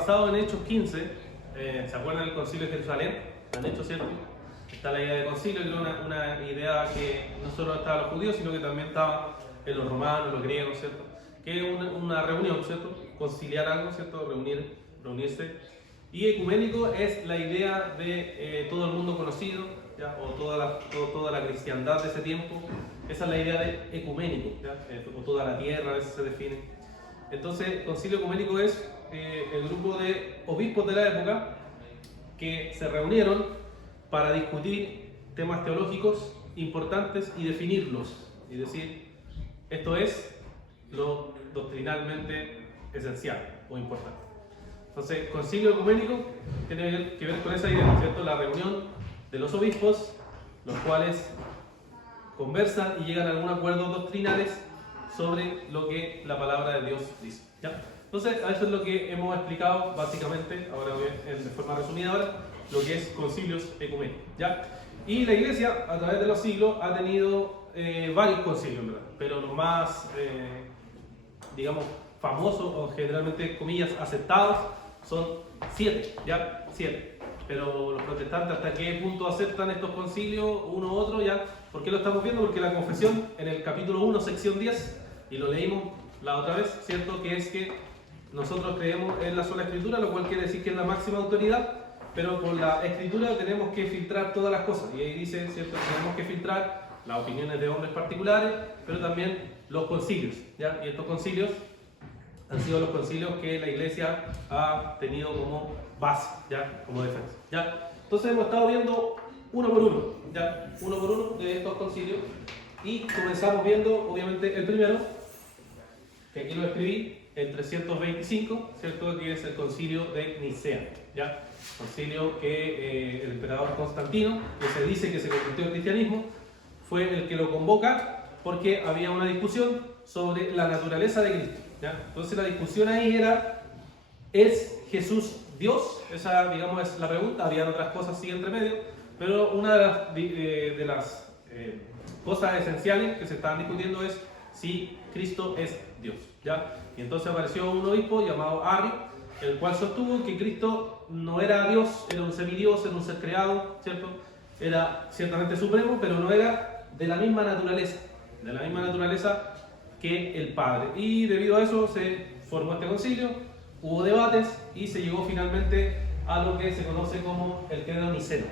basado en Hechos 15, ¿se acuerdan del concilio de Jerusalén? ¿Han hecho, cierto? Está la idea de concilio, que era una idea que no solo estaba en los judíos, sino que también estaba en los romanos, los griegos, ¿cierto? Que es una reunión, ¿cierto? Conciliar algo, ¿cierto? Reunirse. Y ecuménico es la idea de todo el mundo conocido, ¿ya? O toda la cristiandad de ese tiempo. Esa es la idea de ecuménico, ¿ya? O toda la tierra, a veces se define. Entonces, concilio ecuménico es el grupo de obispos de la época que se reunieron para discutir temas teológicos importantes y definirlos. Y decir, esto es lo doctrinalmente esencial o importante. Entonces, concilio ecuménico tiene que ver con esa idea, ¿cierto? La reunión de los obispos, los cuales conversan y llegan a algún acuerdo doctrinales sobre lo que la palabra de Dios dice, ¿ya? Entonces, eso es lo que hemos explicado básicamente, ahora de forma resumida ahora, lo que es concilios ecuménicos, ¿ya? Y la Iglesia, a través de los siglos, ha tenido varios concilios, ¿verdad? Pero los más, digamos, famosos o generalmente, comillas, aceptados son 7, ¿ya? 7. Pero los protestantes, ¿hasta qué punto aceptan estos concilios, uno u otro, ya? ¿Por qué lo estamos viendo? Porque la confesión, en el capítulo 1, sección 10, y lo leímos la otra vez, ¿cierto? Que es que nosotros creemos en la sola Escritura, lo cual quiere decir que es la máxima autoridad, pero con la Escritura tenemos que filtrar todas las cosas. Y ahí dice, ¿cierto? Tenemos que filtrar las opiniones de hombres particulares, pero también los concilios, ¿ya? Y estos concilios han sido los concilios que la Iglesia ha tenido como base, ¿ya? Como defensa, ¿ya? Entonces hemos estado viendo uno por uno, ¿ya? Uno por uno de estos concilios, y comenzamos viendo, obviamente, el primero, que aquí lo escribí, el 325, ¿cierto? Que es el concilio de Nicea, ¿ya? Concilio que el emperador Constantino, que se dice que se convirtió al cristianismo, fue el que lo convoca porque había una discusión sobre la naturaleza de Cristo, ¿ya? Entonces la discusión ahí era, ¿es Jesús Dios? Esa, digamos, es la pregunta. Habían otras cosas así entre medio, pero una de las cosas esenciales que se estaban discutiendo es si Cristo es Dios, ¿ya? Y entonces apareció un obispo llamado Arrio, el cual sostuvo que Cristo no era Dios, era un semidios, era un ser creado, ¿cierto? Era ciertamente supremo, pero no era de la misma naturaleza que el Padre. Y debido a eso se formó este concilio, hubo debates y se llegó finalmente a lo que se conoce como el credo niceno,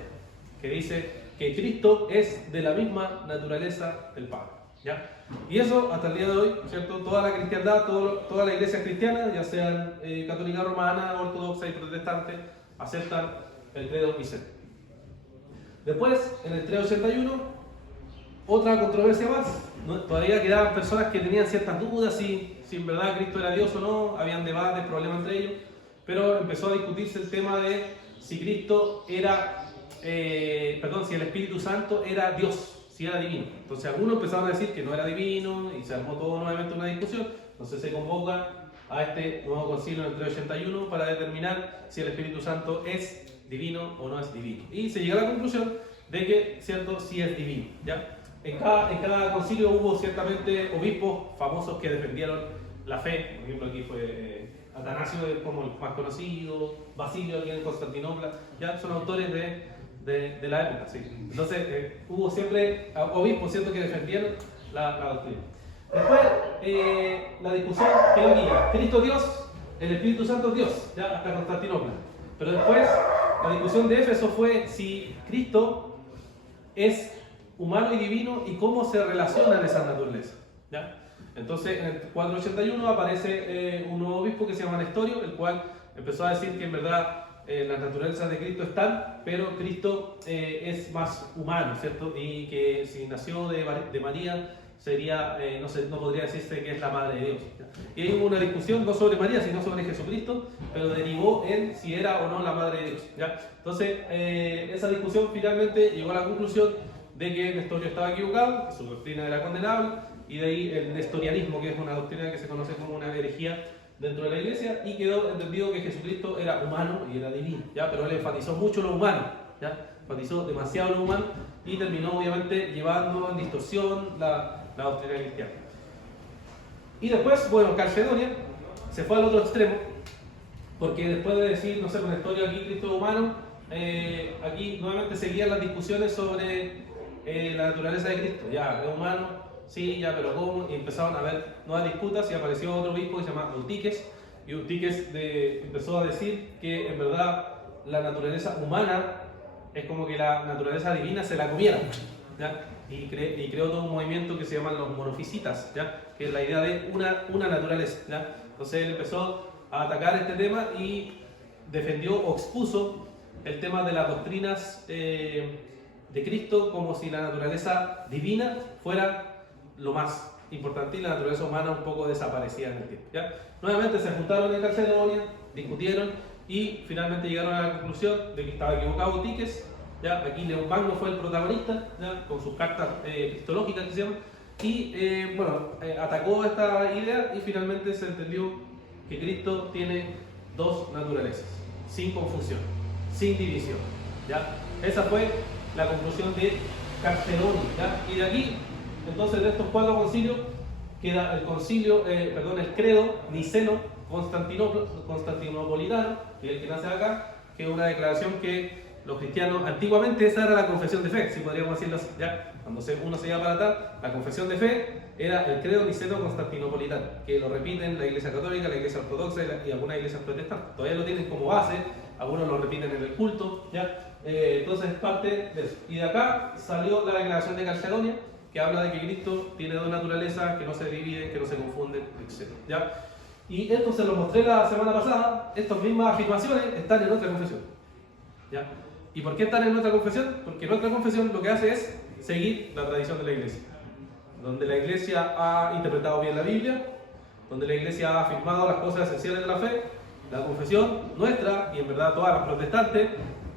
que dice que Cristo es de la misma naturaleza del Padre, ¿ya? Y eso hasta el día de hoy, ¿cierto? Toda la cristiandad, toda la iglesia cristiana, ya sean católica romana, ortodoxa y protestante, aceptan el credo niceno. Después, en el 381, otra controversia más. Todavía quedaban personas que tenían ciertas dudas si en verdad Cristo era Dios o no, habían debates, problemas entre ellos, pero empezó a discutirse el tema de si Cristo era, si el Espíritu Santo era Dios, si era divino. Entonces algunos empezaron a decir que no era divino y se armó todo nuevamente una discusión. Entonces se convoca a este nuevo concilio en el 381 para determinar si el Espíritu Santo es divino o no es divino. Y se llega a la conclusión de que, ¿cierto?, sí es divino, ¿ya? En cada concilio hubo ciertamente obispos famosos que defendieron la fe. Por ejemplo, aquí fue Atanasio, como el más conocido, Basilio aquí en Constantinopla, ya son autores de la época, sí. Entonces hubo siempre obispos, ¿cierto?, que defendieron la doctrina. Después, la discusión quedó aquí ya. Cristo Dios, el Espíritu Santo Dios, ya hasta Constantinopla. Pero después, la discusión de Éfeso fue si Cristo es humano y divino y cómo se relacionan esas naturalezas, ¿ya? Entonces, en el 481 aparece un nuevo obispo que se llama Nestorio, el cual empezó a decir que en verdad las naturalezas de Cristo están, pero Cristo es más humano, ¿cierto? Y que si nació de María sería, no podría decirse que es la madre de Dios, ¿ya? Y hay una discusión no sobre María, sino sobre Jesucristo, pero derivó en si era o no la madre de Dios, ¿ya? Entonces, esa discusión finalmente llegó a la conclusión de que Nestorio estaba equivocado, que su doctrina era condenable, y de ahí el nestorianismo, que es una doctrina que se conoce como una herejía dentro de la iglesia, y quedó entendido que Jesucristo era humano y era divino, ¿ya? Pero él enfatizó mucho lo humano, ¿ya? Enfatizó demasiado lo humano y terminó obviamente llevando en distorsión la doctrina cristiana. Y después, bueno, Calcedonia se fue al otro extremo Porque después de decir, no sé, con la historia aquí Cristo es humano, aquí nuevamente seguían las discusiones sobre la naturaleza de Cristo. Ya, es humano, sí, ya, pero ¿cómo? Y empezaron a haber nuevas disputas y apareció otro obispo que se llama Eutíquez. Y Eutíquez empezó a decir que en verdad la naturaleza humana es como que la naturaleza divina se la comiera, ¿ya? Y creó todo un movimiento que se llaman los monofisitas, ¿ya? Que es la idea de una naturaleza, ¿ya? Entonces él empezó a atacar este tema y defendió o expuso el tema de las doctrinas de Cristo como si la naturaleza divina fuera lo más importante y la naturaleza humana un poco desaparecida en el tiempo, ¿ya? Nuevamente se juntaron en Calcedonia, discutieron y finalmente llegaron a la conclusión de que estaba equivocado Eutíquez. ¿Ya? Aquí León Magno fue el protagonista, ¿ya? Con sus cartas cristológicas que se llaman, y atacó esta idea y finalmente se entendió que Cristo tiene dos naturalezas, sin confusión, sin división, ¿ya? Esa fue la conclusión de Calcedonia, ¿ya? Y de aquí, entonces, de estos cuatro concilios, queda el el credo niceno-constantinopolitano, que es el que nace acá, que es una declaración que los cristianos, antiguamente esa era la confesión de fe, si podríamos decirlo así, ¿ya? Cuando uno se iba para atrás, la confesión de fe era el credo niceno-constantinopolitano, que lo repiten la Iglesia Católica, la Iglesia Ortodoxa y algunas iglesias protestantes. Todavía lo tienen como base, algunos lo repiten en el culto, ¿ya? Entonces es parte de eso. Y de acá salió la declaración de Calcedonia, que habla de que Cristo tiene dos naturalezas, que no se dividen, que no se confunden, etc. ¿Ya? Y esto se lo mostré la semana pasada, estas mismas afirmaciones están en otra confesión, ¿ya? ¿Y por qué están en nuestra confesión? Porque nuestra confesión lo que hace es seguir la tradición de la Iglesia, donde la Iglesia ha interpretado bien la Biblia, donde la Iglesia ha afirmado las cosas esenciales de la fe. La confesión nuestra, y en verdad todas las protestantes,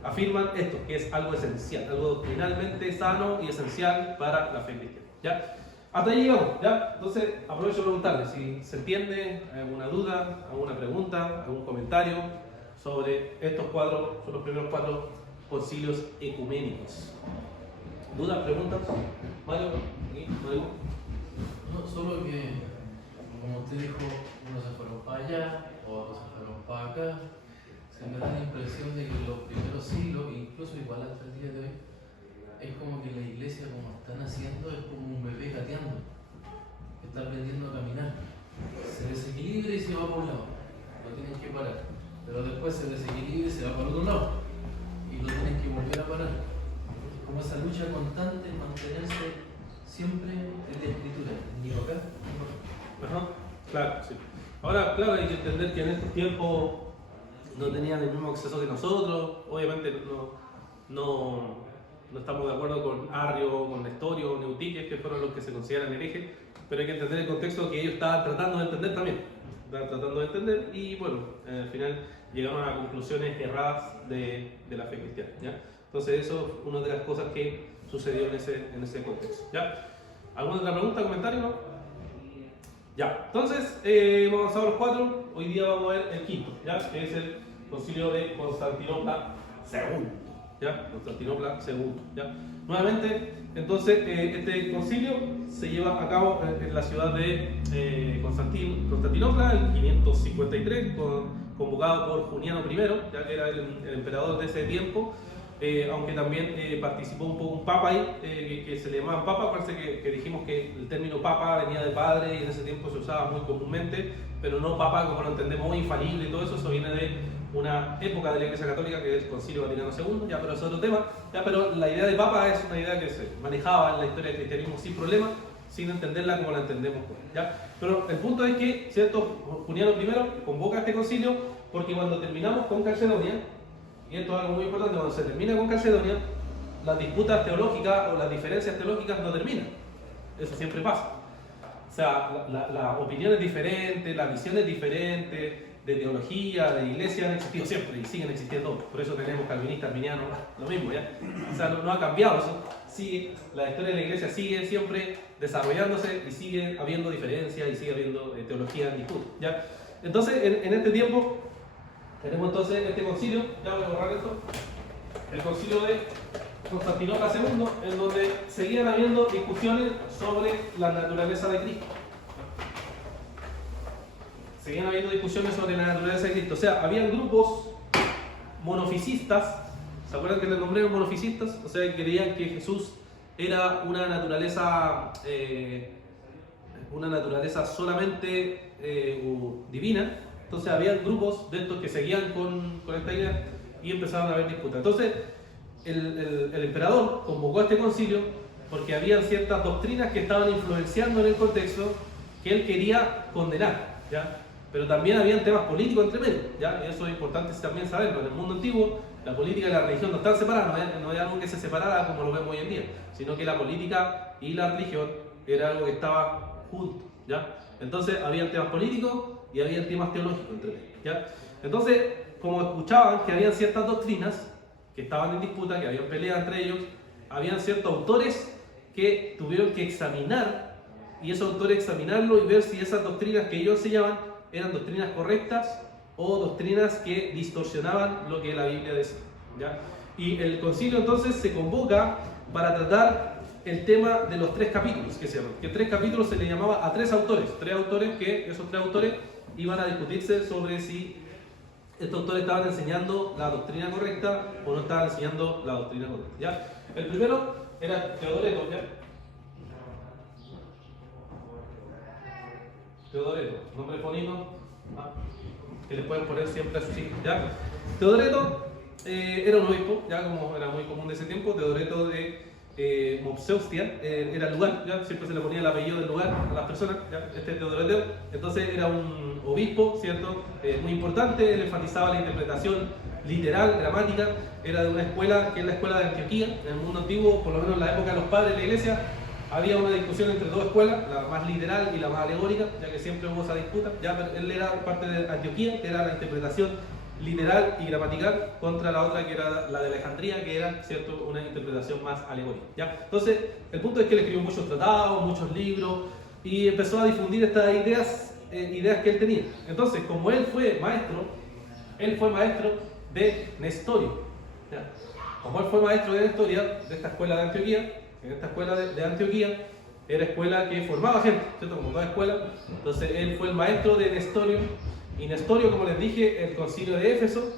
afirman esto, que es algo esencial, algo doctrinalmente sano y esencial para la fe cristiana, ¿ya? Hasta ahí llegamos, ¿ya? Entonces aprovecho de preguntarles si se entiende, alguna duda, alguna pregunta, algún comentario sobre estos cuatro, son los primeros cuatro concilios ecuménicos. ¿Dudas, preguntas? Mario, Mario. No, solo que, como usted dijo, unos se fueron para allá, otros se fueron para acá. Se me da la impresión de que en los primeros siglos, incluso igual hasta el día de hoy, es como que la iglesia, como están haciendo, es como un bebé gateando, que está aprendiendo a caminar. Se desequilibra y se va por un lado, lo tienen que parar, pero después se desequilibra y se va por otro lado. Y lo tienen que volver a parar. Como esa lucha constante en mantenerse siempre en la escritura, ni acá ni por acá. Ajá, claro, sí. Ahora, claro, hay que entender que en estos tiempos no tenían el mismo acceso que nosotros. Obviamente no estamos de acuerdo con Arrio, con Nestorio, Neutíquez, que fueron los que se consideran herejes, pero hay que entender el contexto que ellos estaban tratando de entender también. Estaban tratando de entender y bueno, al final llegaron a conclusiones erradas de la fe cristiana, ¿ya? Entonces eso es una de las cosas que sucedió en ese contexto, ¿ya? ¿Alguna otra pregunta, comentario? ¿No? Ya, entonces hemos avanzado los cuatro, hoy día vamos a ver el quinto, ¿ya? Que es el concilio de Constantinopla II, ¿ya? Constantinopla II, ¿ya? Nuevamente, entonces este concilio se lleva a cabo en la ciudad de Constantinopla, en 553, convocado por Juniano I, ya que era el emperador de ese tiempo, aunque también participó un papa ahí, que se le llamaba papa. Parece que dijimos que el término papa venía de padre y en ese tiempo se usaba muy comúnmente, pero no papa como lo entendemos hoy, infalible y todo eso. Eso viene de una época de la Iglesia Católica, que es el Concilio Vaticano II, ya, pero eso es otro tema, ya, pero la idea de papa es una idea que se manejaba en la historia del cristianismo sin problema, sin entenderla como la entendemos hoy, ¿ya? Pero el punto es que, ¿cierto? Juniano I convoca este concilio porque cuando terminamos con Calcedonia, y esto es algo muy importante, cuando se termina con Calcedonia, las disputas teológicas o las diferencias teológicas no terminan. Eso siempre pasa. O sea, las opiniones diferentes, las visiones diferentes de teología, de iglesia han existido siempre y siguen existiendo. Por eso tenemos calvinistas, arminianos, lo mismo, ¿ya? O sea, no ha cambiado eso. Sí, la historia de la iglesia sigue siempre desarrollándose y sigue habiendo diferencias y sigue habiendo teología en disputa, ¿ya? Entonces, en este tiempo, tenemos entonces este concilio, ya voy a borrar esto, el concilio de Constantinopla II, en donde seguían habiendo discusiones sobre la naturaleza de Cristo. seguían habiendo discusiones sobre la naturaleza de Cristo. O sea, habían grupos monofisistas, ¿se acuerdan que les nombré monofisistas? O sea, que creían que Jesús era una naturaleza solamente divina. Entonces había grupos de estos que seguían con esta idea y empezaron a haber disputas. Entonces el emperador convocó a este concilio porque había ciertas doctrinas que estaban influenciando en el contexto que él quería condenar, ¿ya? Pero también habían temas políticos entre medio, ¿ya? Y eso es importante también saberlo. En el mundo antiguo, la política y la religión no están separadas, no hay algo que se separara como lo vemos hoy en día, sino que la política y la religión era algo que estaba junto, ¿ya? Entonces, habían temas políticos y habían temas teológicos entre medio, ¿ya? Entonces, como escuchaban que habían ciertas doctrinas que estaban en disputa, que habían peleas entre ellos, habían ciertos autores que tuvieron que examinar, y esos autores examinarlo y ver si esas doctrinas que ellos enseñaban eran doctrinas correctas o doctrinas que distorsionaban lo que la Biblia decía, ¿ya? Y el concilio entonces se convoca para tratar el tema de los 3 capítulos que se llaman. Que 3 capítulos se le llamaba a 3 autores, que esos 3 autores iban a discutirse sobre si estos autores estaban enseñando la doctrina correcta o no estaban enseñando la doctrina correcta, ¿ya? El primero era Teodoreto, ¿ya? Teodoreto, nombre fonino, que le pueden poner siempre a sus hijos, ¿ya? Teodoreto era un obispo, ya como era muy común de ese tiempo. Teodoreto de Mopseustia era el lugar, ¿ya? Siempre se le ponía el apellido del lugar a las personas, ¿ya? Este Teodoreto, entonces era un obispo, ¿cierto? Muy importante. Él enfatizaba la interpretación literal, gramática. Era de una escuela que es la escuela de Antioquía. En el mundo antiguo, por lo menos en la época de los padres de la iglesia, había una discusión entre 2 escuelas, la más literal y la más alegórica, ya que siempre hubo esa disputa. Ya, pero él era parte de Antioquía, que era la interpretación literal y gramatical, contra la otra que era la de Alejandría, que era, ¿cierto?, una interpretación más alegórica, ¿ya? Entonces, el punto es que él escribió muchos tratados, muchos libros, y empezó a difundir estas ideas que él tenía. Entonces, como él fue maestro de Nestorio, ¿ya? Como él fue maestro de Nestorio, de esta escuela de Antioquía, en esta escuela de Antioquía, era escuela que formaba gente, ¿cierto? Como toda escuela. Entonces él fue el maestro de Nestorio, y Nestorio, como les dije, el concilio de Éfeso,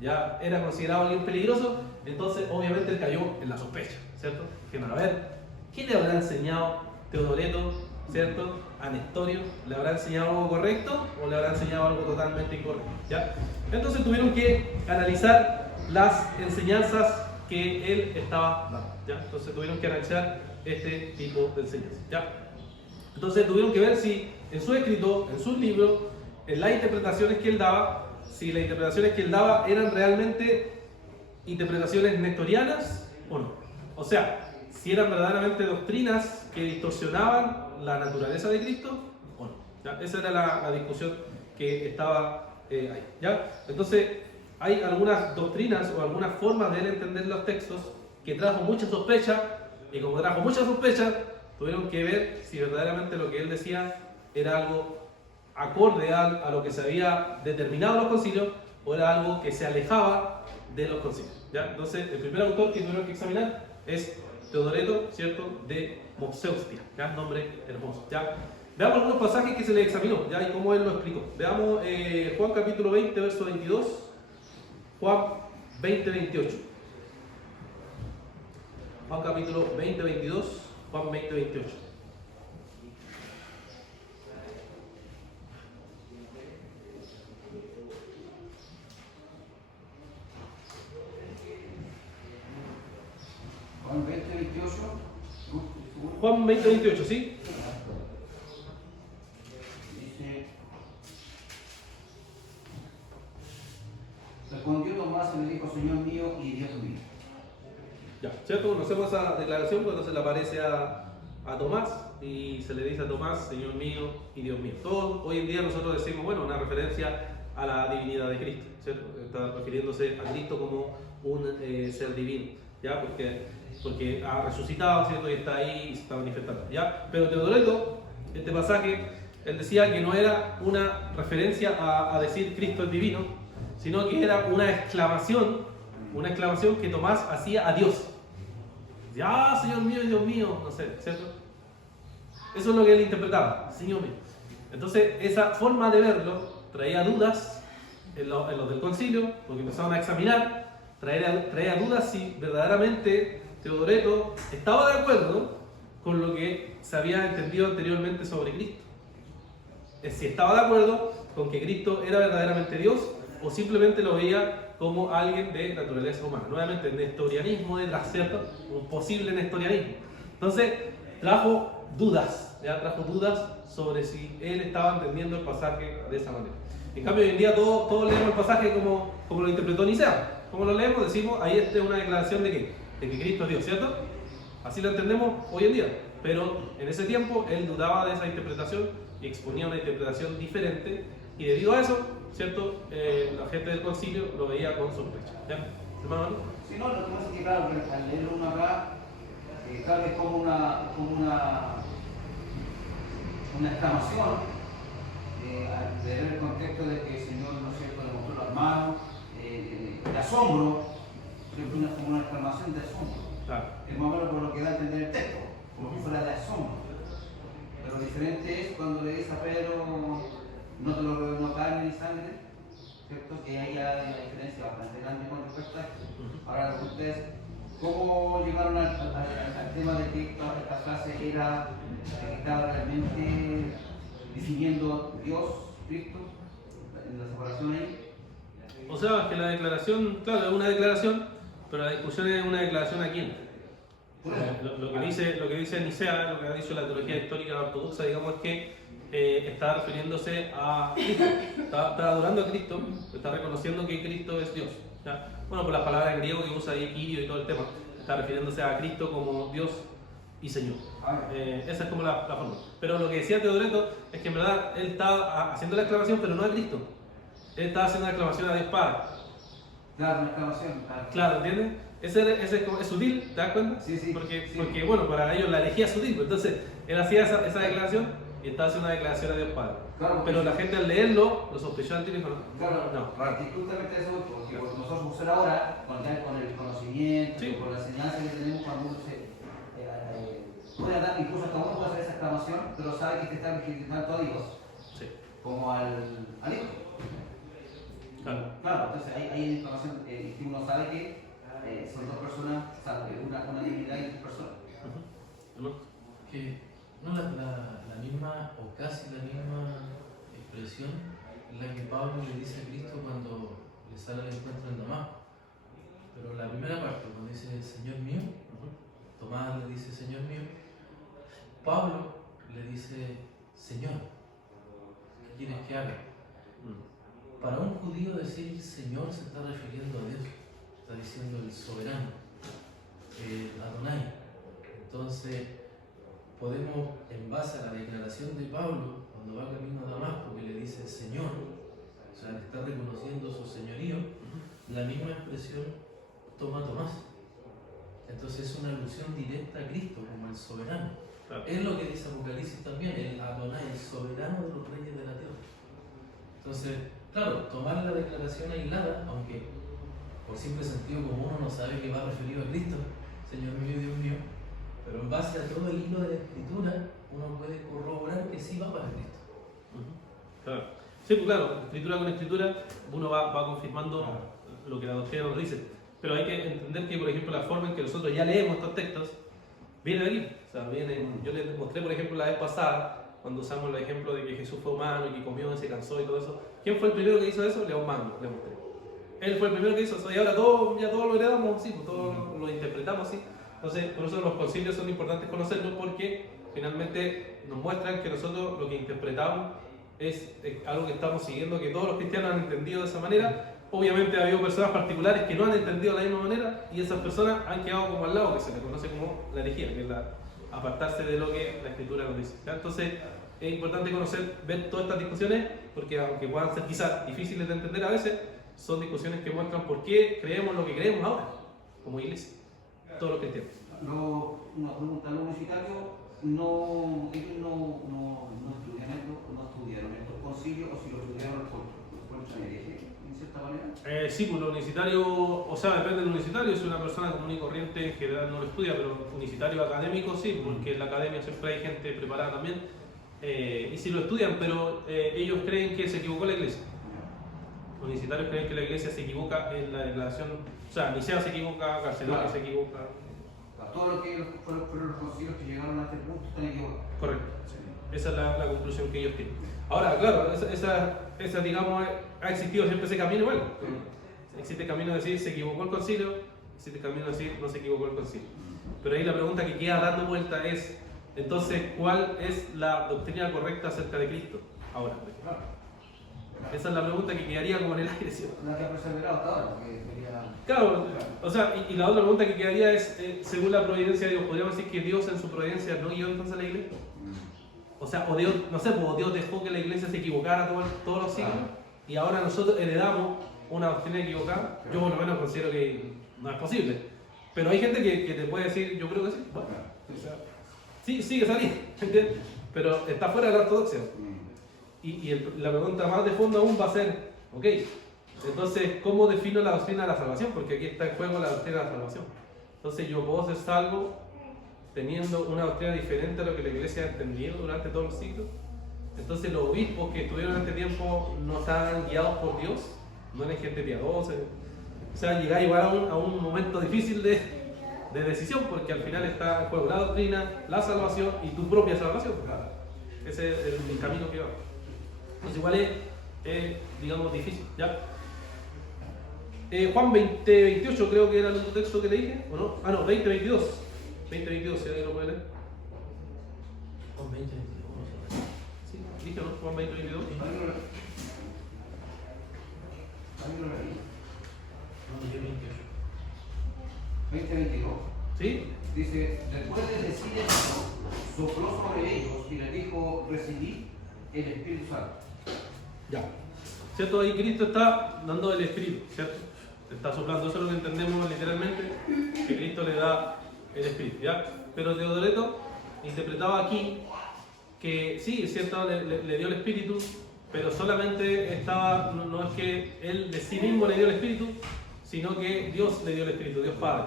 ya era considerado alguien peligroso. Entonces obviamente él cayó en la sospecha, ¿cierto? Que a ver, ¿qué le habrá enseñado Teodoreto, ¿cierto?, a Nestorio? ¿Le habrá enseñado algo correcto o le habrá enseñado algo totalmente incorrecto? ¿Ya? Entonces tuvieron que analizar las enseñanzas que él estaba dando, ¿ya? Entonces tuvieron que analizar este tipo de enseñanzas, ¿ya? Entonces tuvieron que ver si en su escrito, en sus libros, en las interpretaciones que él daba, si las interpretaciones que él daba eran realmente interpretaciones nestorianas o no. O sea, si eran verdaderamente doctrinas que distorsionaban la naturaleza de Cristo o no, ¿ya? Esa era la discusión que estaba ahí, ¿ya? Entonces, hay algunas doctrinas o algunas formas de él entender los textos que trajo mucha sospecha, y como trajo mucha sospecha, tuvieron que ver si verdaderamente lo que él decía era algo acorde a lo que se había determinado en los concilios o era algo que se alejaba de los concilios, ¿ya? Entonces, el primer autor que tuvieron que examinar es Teodoreto, ¿cierto?, de Mopseustia, ¿ya? Nombre hermoso, ¿ya? Veamos algunos pasajes que se le examinó, ¿ya? Y cómo él lo explicó. Veamos Juan capítulo 20, verso 22. Juan 20, 28. Juan capítulo 20, 22. Juan 20, 28. Juan 20, 28. Juan 20, 28, ¿sí? Dice: respondió Tomás y le dijo: Señor mío y Dios mío. Ya, ¿cierto? Conocemos esa declaración cuando se le aparece a Tomás y se le dice a Tomás: Señor mío y Dios mío. Todos hoy en día nosotros decimos, bueno, una referencia a la divinidad de Cristo, ¿cierto? Está refiriéndose a Cristo como un ser divino, ¿ya? Porque ha resucitado, ¿cierto? Y está ahí y se está manifestando, ¿ya? Pero Teodoreto, este pasaje, él decía que no era una referencia a decir Cristo es divino, sino que era una exclamación que Tomás hacía a Dios. Decía: Señor mío y Dios mío, no sé, ¿cierto? Eso es lo que él interpretaba, Señor mío. Entonces, esa forma de verlo traía dudas en los del concilio, porque empezaron a examinar, traía dudas si verdaderamente Teodoreto estaba de acuerdo con lo que se había entendido anteriormente sobre Cristo. Si estaba de acuerdo con que Cristo era verdaderamente Dios o simplemente lo veía como alguien de naturaleza humana. Nuevamente, el nestorianismo detrás, ¿cierto? Un posible nestorianismo. Entonces, trajo dudas sobre si él estaba entendiendo el pasaje de esa manera. En cambio, hoy en día todos leemos el pasaje como lo interpretó Niceo. Como lo leemos, decimos, ahí está una declaración de ¿qué? De que Cristo es Dios, ¿cierto? Así lo entendemos hoy en día. Pero en ese tiempo él dudaba de esa interpretación y exponía una interpretación diferente, y debido a eso, ¿cierto? La gente del concilio lo veía con sospecha. ¿Ya? ¿Hermano? Sí, no, lo que pasa es que, claro, que al leerlo uno acá, claro, es como una exclamación, de ver el contexto de que el Señor, ¿no es cierto?, le mostró las manos, de asombro, siempre como una exclamación de asombro. Claro. Es más o menos por lo que da a entender el texto, como si fuera de asombro. Pero diferente es cuando le dice a Pedro, no te lo reveló carne ni sangre, ¿cierto? Que ahí hay una diferencia bastante grande con respecto a esto. Ahora, ustedes, ¿cómo llegaron al tema de que esta frase era que estaba realmente definiendo Dios, Cristo, en la separación ahí? O sea, que la declaración, claro, es una declaración, pero la discusión es una declaración a quién. Lo que dice Nicea, lo que ha dicho la teología histórica ortodoxa, digamos, es que está refiriéndose a Cristo, está adorando a Cristo, está reconociendo que Cristo es Dios. ¿Ya? Bueno, por las palabras en griego que usa ahí Kyrio y todo el tema, está refiriéndose a Cristo como Dios y Señor. Esa es como la forma. Pero lo que decía Teodoreto es que en verdad él estaba haciendo la exclamación, pero no a Cristo. Él estaba haciendo la exclamación a Dios Padre. Claro, una exclamación. Claro, ¿entiendes? Ese es sutil, ¿te das cuenta? Sí, sí. Porque bueno, para ellos la herejía es sutil. Entonces, él hacía esa declaración y estaba haciendo una declaración a Dios Padre. Claro, pero la gente al leerlo lo sospechó al tiro y dijo, claro, no. justamente eso, porque nosotros usamos ahora, con el conocimiento, Sí. con la enseñanza que tenemos, cuando uno se puede dar, incluso hasta uno puede hacer esa exclamación, pero sabe que te está visitando a Dios, Sí. como al hijo. Claro, entonces hay una exclamación que uno sabe que son dos personas, sabe, una divinidad y dos personas. Que no la misma o casi la misma expresión es la que Pablo le dice a Cristo cuando le sale al encuentro en Damasco. Pero la primera parte, cuando dice Señor mío, Tomás le dice Señor mío, Pablo le dice Señor, ¿qué quieres que haga? Para un judío decir Señor se está refiriendo a Dios, está diciendo el soberano, Adonai. Entonces, podemos, en base a la declaración de Pablo, cuando va camino a Damasco, que le dice Señor, o sea, le está reconociendo su señorío, la misma expresión toma Tomás. Entonces es una alusión directa a Cristo como el soberano. Claro. Es lo que dice Apocalipsis también, el Adonai, el soberano de los reyes de la tierra. Entonces, claro, tomar la declaración aislada, aunque por simple sentido como uno no sabe que va referido a Cristo, Señor mío y Dios mío, pero en base a todo el hilo de la Escritura, uno puede corroborar que sí va para Cristo. Claro. Sí, pues claro, escritura con escritura, uno va confirmando lo que la doctrina nos dice. Pero hay que entender que, por ejemplo, la forma en que nosotros ya leemos estos textos viene de aquí. O sea, yo les mostré, por ejemplo, la vez pasada, cuando usamos el ejemplo de que Jesús fue humano y que comió y se cansó y todo eso. ¿Quién fue el primero que hizo eso? León Magno, le mostré. Él fue el primero que hizo eso y ahora ya todos lo heredamos así, pues todos lo interpretamos así. Entonces, por eso los concilios son importantes conocerlos, porque finalmente nos muestran que nosotros lo que interpretamos es algo que estamos siguiendo, que todos los cristianos han entendido de esa manera. Obviamente ha habido personas particulares que no han entendido de la misma manera y esas personas han quedado como al lado, que se les conoce como la herejía, que es apartarse de lo que la Escritura nos dice. ¿Ya? Entonces es importante ver todas estas discusiones, porque aunque puedan ser quizás difíciles de entender a veces, son discusiones que muestran por qué creemos lo que creemos ahora, como iglesia, todos los cristianos. Una pregunta, los universitarios no estudiaron estos concilios, o si lo estudiaron por hereje, en cierta manera. Sí, pues los universitarios, o sea, depende del universitario, si una persona común y corriente en general no lo estudia, pero universitario académico sí, porque en la academia siempre hay gente preparada también. y sí lo estudian, pero ellos creen que se equivocó la iglesia. Los nicetarios creen que la iglesia se equivoca en la declaración, o sea, Nicea se equivoca, Calcedonia se equivoca. Todo lo que fueron los concilios que llegaron a este punto están equivocados. Correcto. Esa es la conclusión que ellos tienen. Ahora, claro, esa digamos, ha existido siempre ese camino igual. Existe el camino de decir se equivocó el concilio, existe el camino de decir no se equivocó el concilio. Pero ahí la pregunta que queda dando vuelta es, entonces, ¿cuál es la doctrina correcta acerca de Cristo? Ahora, esa es la pregunta que quedaría como en el aire, ¿sí? La que ha perseverado hasta ahora, porque sería... Claro, o sea, y la otra pregunta que quedaría es, según la providencia de Dios, ¿podríamos decir que Dios en su providencia no guió entonces a la iglesia? O sea, o Dios, no sé, pues Dios dejó que la iglesia se equivocara todos los siglos y ahora nosotros heredamos una doctrina equivocada. Yo por lo menos considero que no es posible. Pero hay gente que te puede decir, yo creo que sí. Bueno, o sea, sí, sigue saliendo, ¿entiendes? Pero está fuera de la ortodoxia. Y la pregunta más de fondo aún va a ser, ok, entonces, ¿cómo defino la doctrina de la salvación? Porque aquí está en juego la doctrina de la salvación. Entonces, yo puedo ser salvo teniendo una doctrina diferente a lo que la iglesia ha entendido durante todos los siglos. Entonces, los obispos que estuvieron en este tiempo no estaban guiados por Dios, no eran gente piadosa. O sea, llegar igual a un momento difícil de decisión, porque al final está en juego la doctrina, la salvación y tu propia salvación. Ese es el camino que va. Entonces, igual es digamos, difícil, ¿ya? Juan 20:28 creo que era el otro texto que le dije, ¿o no? Ah, no, 20:22. 20:22, si alguien lo puede leer. Con 20, 21. Sí, dije, ¿no? Juan 20:22. No, yo 28. 20:22. ¿Sí? Dice, después de decir esto, sopló sobre ellos y les dijo, recibid el Espíritu Santo. Ya. ¿Cierto? Ahí Cristo está dando el Espíritu, ¿cierto? Está soplando, eso es lo que entendemos literalmente, que Cristo le da el Espíritu, ¿ya? Pero Teodoreto interpretaba aquí que sí, es cierto, le dio el Espíritu, pero solamente estaba, no es que él de sí mismo le dio el Espíritu, sino que Dios le dio el Espíritu, Dios Padre.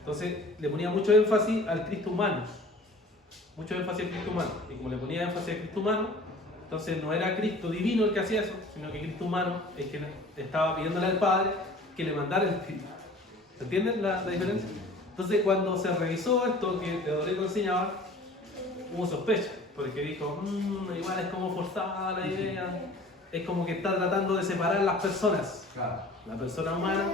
Entonces le ponía mucho énfasis al Cristo humano, mucho énfasis al Cristo humano, y como le ponía énfasis al Cristo humano, entonces no era Cristo divino el que hacía eso, sino que Cristo humano es quien estaba pidiéndole al Padre que le mandara el Espíritu. ¿Entienden la diferencia? Entonces cuando se revisó esto que Teodoreto enseñaba, hubo sospecha, porque dijo, igual es como forzada la idea, es como que está tratando de separar las personas, Claro. la persona humana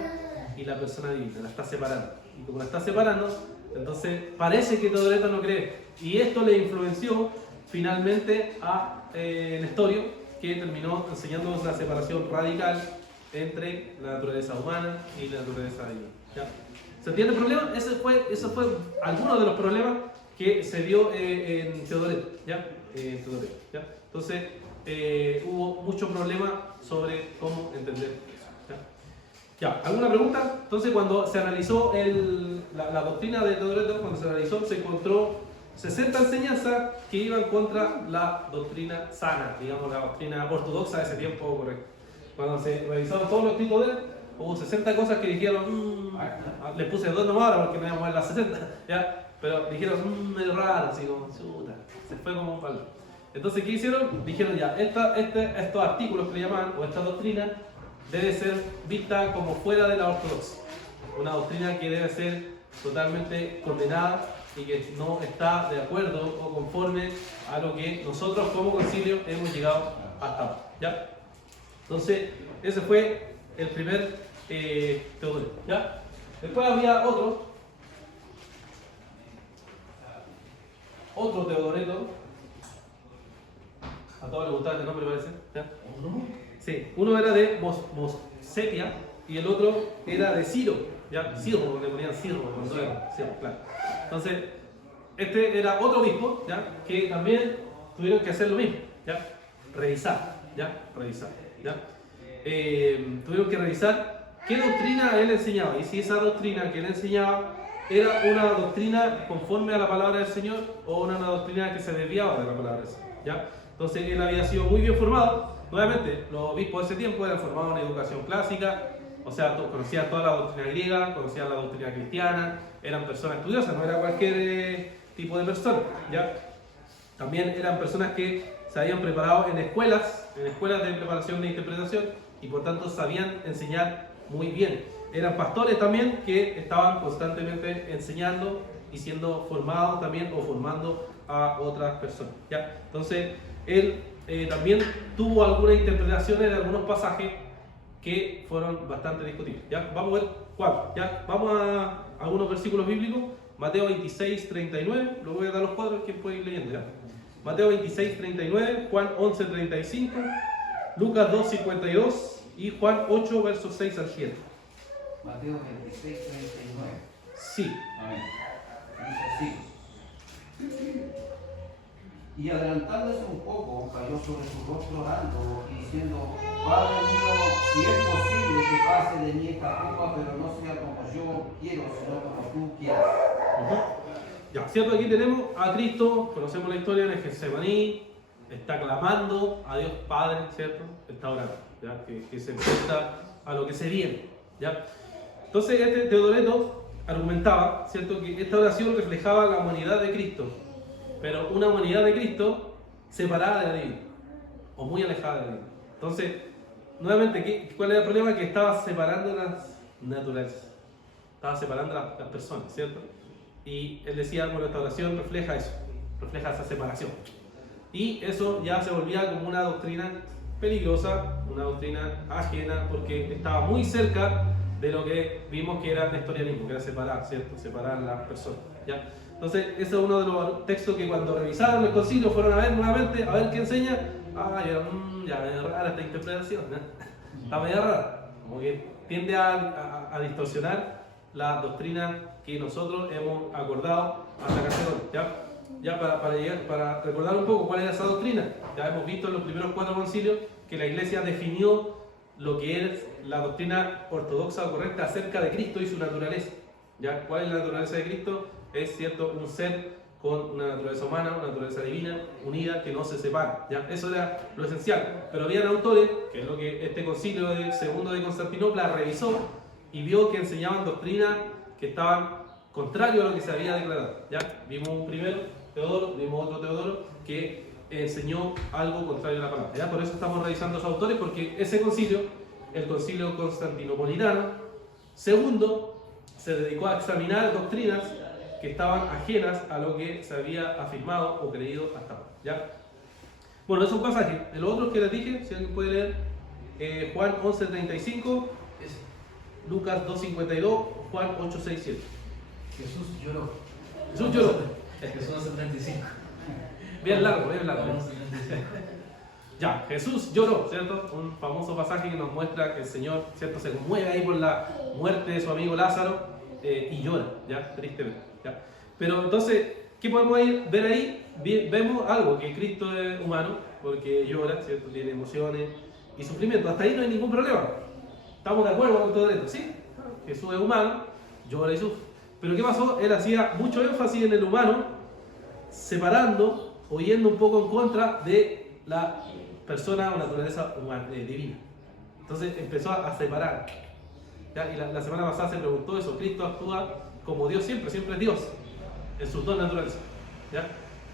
y la persona divina, la está separando. Y como la está separando, entonces parece que Teodoreto no cree. Y esto le influenció finalmente a Nestorio, que terminó enseñándonos la separación radical entre la naturaleza humana y la naturaleza divina. ¿Ya? ¿Se entiende el problema? Eso fue alguno de los problemas que se dio en Teodoreto. ¿Ya? ¿Ya? Entonces, hubo mucho problema sobre cómo entender eso. ¿Ya? ¿Alguna pregunta? Entonces, cuando se analizó la doctrina de Teodoreto, cuando se analizó, se encontró 60 enseñanzas que iban contra la doctrina sana, digamos la doctrina ortodoxa de ese tiempo, correcto. Cuando se revisaron todos los escritos de él, hubo 60 cosas que dijeron, le puse 2 nomás ahora porque no íbamos a ver las 60, ¿ya? Pero dijeron, medio raro, así como, chuta, se fue como un palo. Entonces, ¿qué hicieron? Dijeron ya, estos artículos que le llamaban, o esta doctrina, debe ser vista como fuera de la ortodoxia. Una doctrina que debe ser totalmente condenada y que no está de acuerdo o conforme a lo que nosotros como concilio hemos llegado hasta ahora, ¿ya? Entonces, ese fue el primer Teodoreto, ¿ya? Después había otro Teodoreto, a todos les gustaba este nombre parece, ¿ya? Sí, uno era de Mossetia y el otro era de Ciro, ¿ya? Cirro, porque ponían Cirro, cuando era Cirro, claro. Entonces, este era otro obispo, ¿ya? Que también tuvieron que hacer lo mismo, ¿ya? Revisar, ¿ya? Tuvieron que revisar qué doctrina él enseñaba y si esa doctrina que él enseñaba era una doctrina conforme a la palabra del Señor o una doctrina que se desviaba de la palabra del Señor, ¿ya? Entonces, él había sido muy bien formado. Nuevamente, los obispos de ese tiempo eran formados en educación clásica, o sea, conocían toda la doctrina griega, conocían la doctrina cristiana, eran personas estudiosas, no era cualquier tipo de persona, ¿ya? También eran personas que se habían preparado en escuelas de preparación de interpretación y por tanto sabían enseñar muy bien. Eran pastores también que estaban constantemente enseñando y siendo formados también o formando a otras personas, ¿ya? Entonces, él también tuvo algunas interpretaciones de algunos pasajes que fueron bastante discutibles, ¿ya? Vamos a ver cuál, ¿ya? Vamos a algunos versículos bíblicos. Mateo 26, 39, lo voy a dar los cuadros, quien puede ir leyendo, ¿ya? Mateo 26, 39, Juan 11, 35, Lucas 2, 52 y Juan 8, versos 6 al 7. Mateo 26, 39. Sí. Amén. Dice así. Y adelantándose un poco, cayó sobre su rostro orando y diciendo: Padre mío, si es posible que pase de mí esta copa, pero no sea como yo quiero, sino como tú quieras. Ya, ¿cierto? Aquí tenemos a Cristo, conocemos la historia en el Getsemaní, está clamando a Dios Padre, ¿cierto? Está orando, ¿ya? Que se enfrenta a lo que se viene, ¿ya? Entonces, Teodoreto argumentaba, ¿cierto?, que esta oración reflejaba la humanidad de Cristo, pero una humanidad de Cristo separada de la divina, o muy alejada de la divina. Entonces, nuevamente, ¿cuál era el problema? Que estaba separando las naturalezas, estaba separando las personas, ¿cierto? Y él decía, bueno, esta oración refleja eso, refleja esa separación. Y eso ya se volvía como una doctrina peligrosa, una doctrina ajena, porque estaba muy cerca de lo que vimos que era el nestorianismo, que era separar, ¿cierto? Separar las personas, ¿ya? Entonces, ese es uno de los textos que cuando revisaron el concilio fueron a ver nuevamente, a ver qué enseña. Ah, ya medio rara esta interpretación, ¿no? Está medio rara, como que tiende a distorsionar la doctrina que nosotros hemos acordado hasta Calcedonia, ¿ya? Ya para recordar un poco cuál era esa doctrina, ya hemos visto en los primeros 4 concilios que la Iglesia definió lo que es la doctrina ortodoxa o correcta acerca de Cristo y su naturaleza. ¿Ya? ¿Cuál es la naturaleza de Cristo? Es, cierto, un ser con una naturaleza humana, una naturaleza divina, unida, que no se separa, ¿ya? Eso era lo esencial. Pero habían autores, que es lo que este concilio segundo de Constantinopla revisó, y vio que enseñaban doctrinas que estaban contrario a lo que se había declarado, ¿ya? Vimos un primero, Teodoro, vimos otro Teodoro, que enseñó algo contrario a la palabra, ¿ya? Por eso estamos revisando esos autores, porque ese concilio, el concilio constantinopolitano, segundo, se dedicó a examinar doctrinas que estaban ajenas a lo que se había afirmado o creído hasta ahora, ¿ya? Bueno, esos pasajes. Los otros que les dije, si alguien puede leer, Juan 11:35, Lucas 2:52, Juan 8:6-7. Jesús lloró. Jesús lloró. Jesús 11:35. Bien largo, bien largo. Juan 11:35. Ya, Jesús lloró, ¿cierto? Un famoso pasaje que nos muestra que el Señor, ¿cierto?, se conmueve ahí por la muerte de su amigo Lázaro y llora, ¿ya? Tristemente, ¿ya? Pero entonces, ¿qué podemos ver ahí? Vemos algo, que Cristo es humano, porque llora, ¿cierto? Tiene emociones y sufrimiento. Hasta ahí no hay ningún problema. ¿Estamos de acuerdo con todo esto? Sí, Jesús es humano, llora y sufre. Pero ¿qué pasó? Él hacía mucho énfasis en el humano, separando o yendo un poco en contra de la persona o naturaleza humana, divina. Entonces empezó a separar. ¿Ya? Y la semana pasada se preguntó eso. Cristo actúa como Dios siempre, siempre es Dios, en sus dos naturalezas, ¿ya?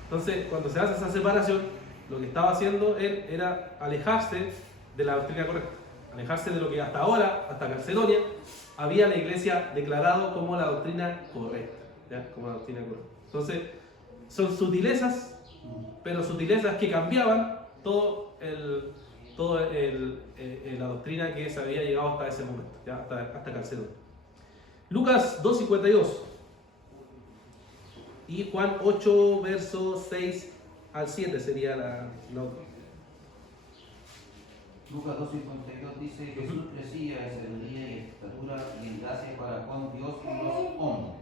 Entonces, cuando se hace esa separación, lo que estaba haciendo él era alejarse de la doctrina correcta, alejarse de lo que hasta ahora, hasta Calcedonia, había la Iglesia declarado como la doctrina correcta, ¿ya? Como la doctrina correcta. Entonces, son sutilezas, pero sutilezas que cambiaban la doctrina que se había llegado hasta ese momento, ¿ya? Hasta Calcedonia. Lucas 2:52 y Juan 8, versos 6 al 7 sería la otra. Lucas 2:52 dice: Jesús crecía en sabiduría y en estatura y en gracia para con Dios y los hombres.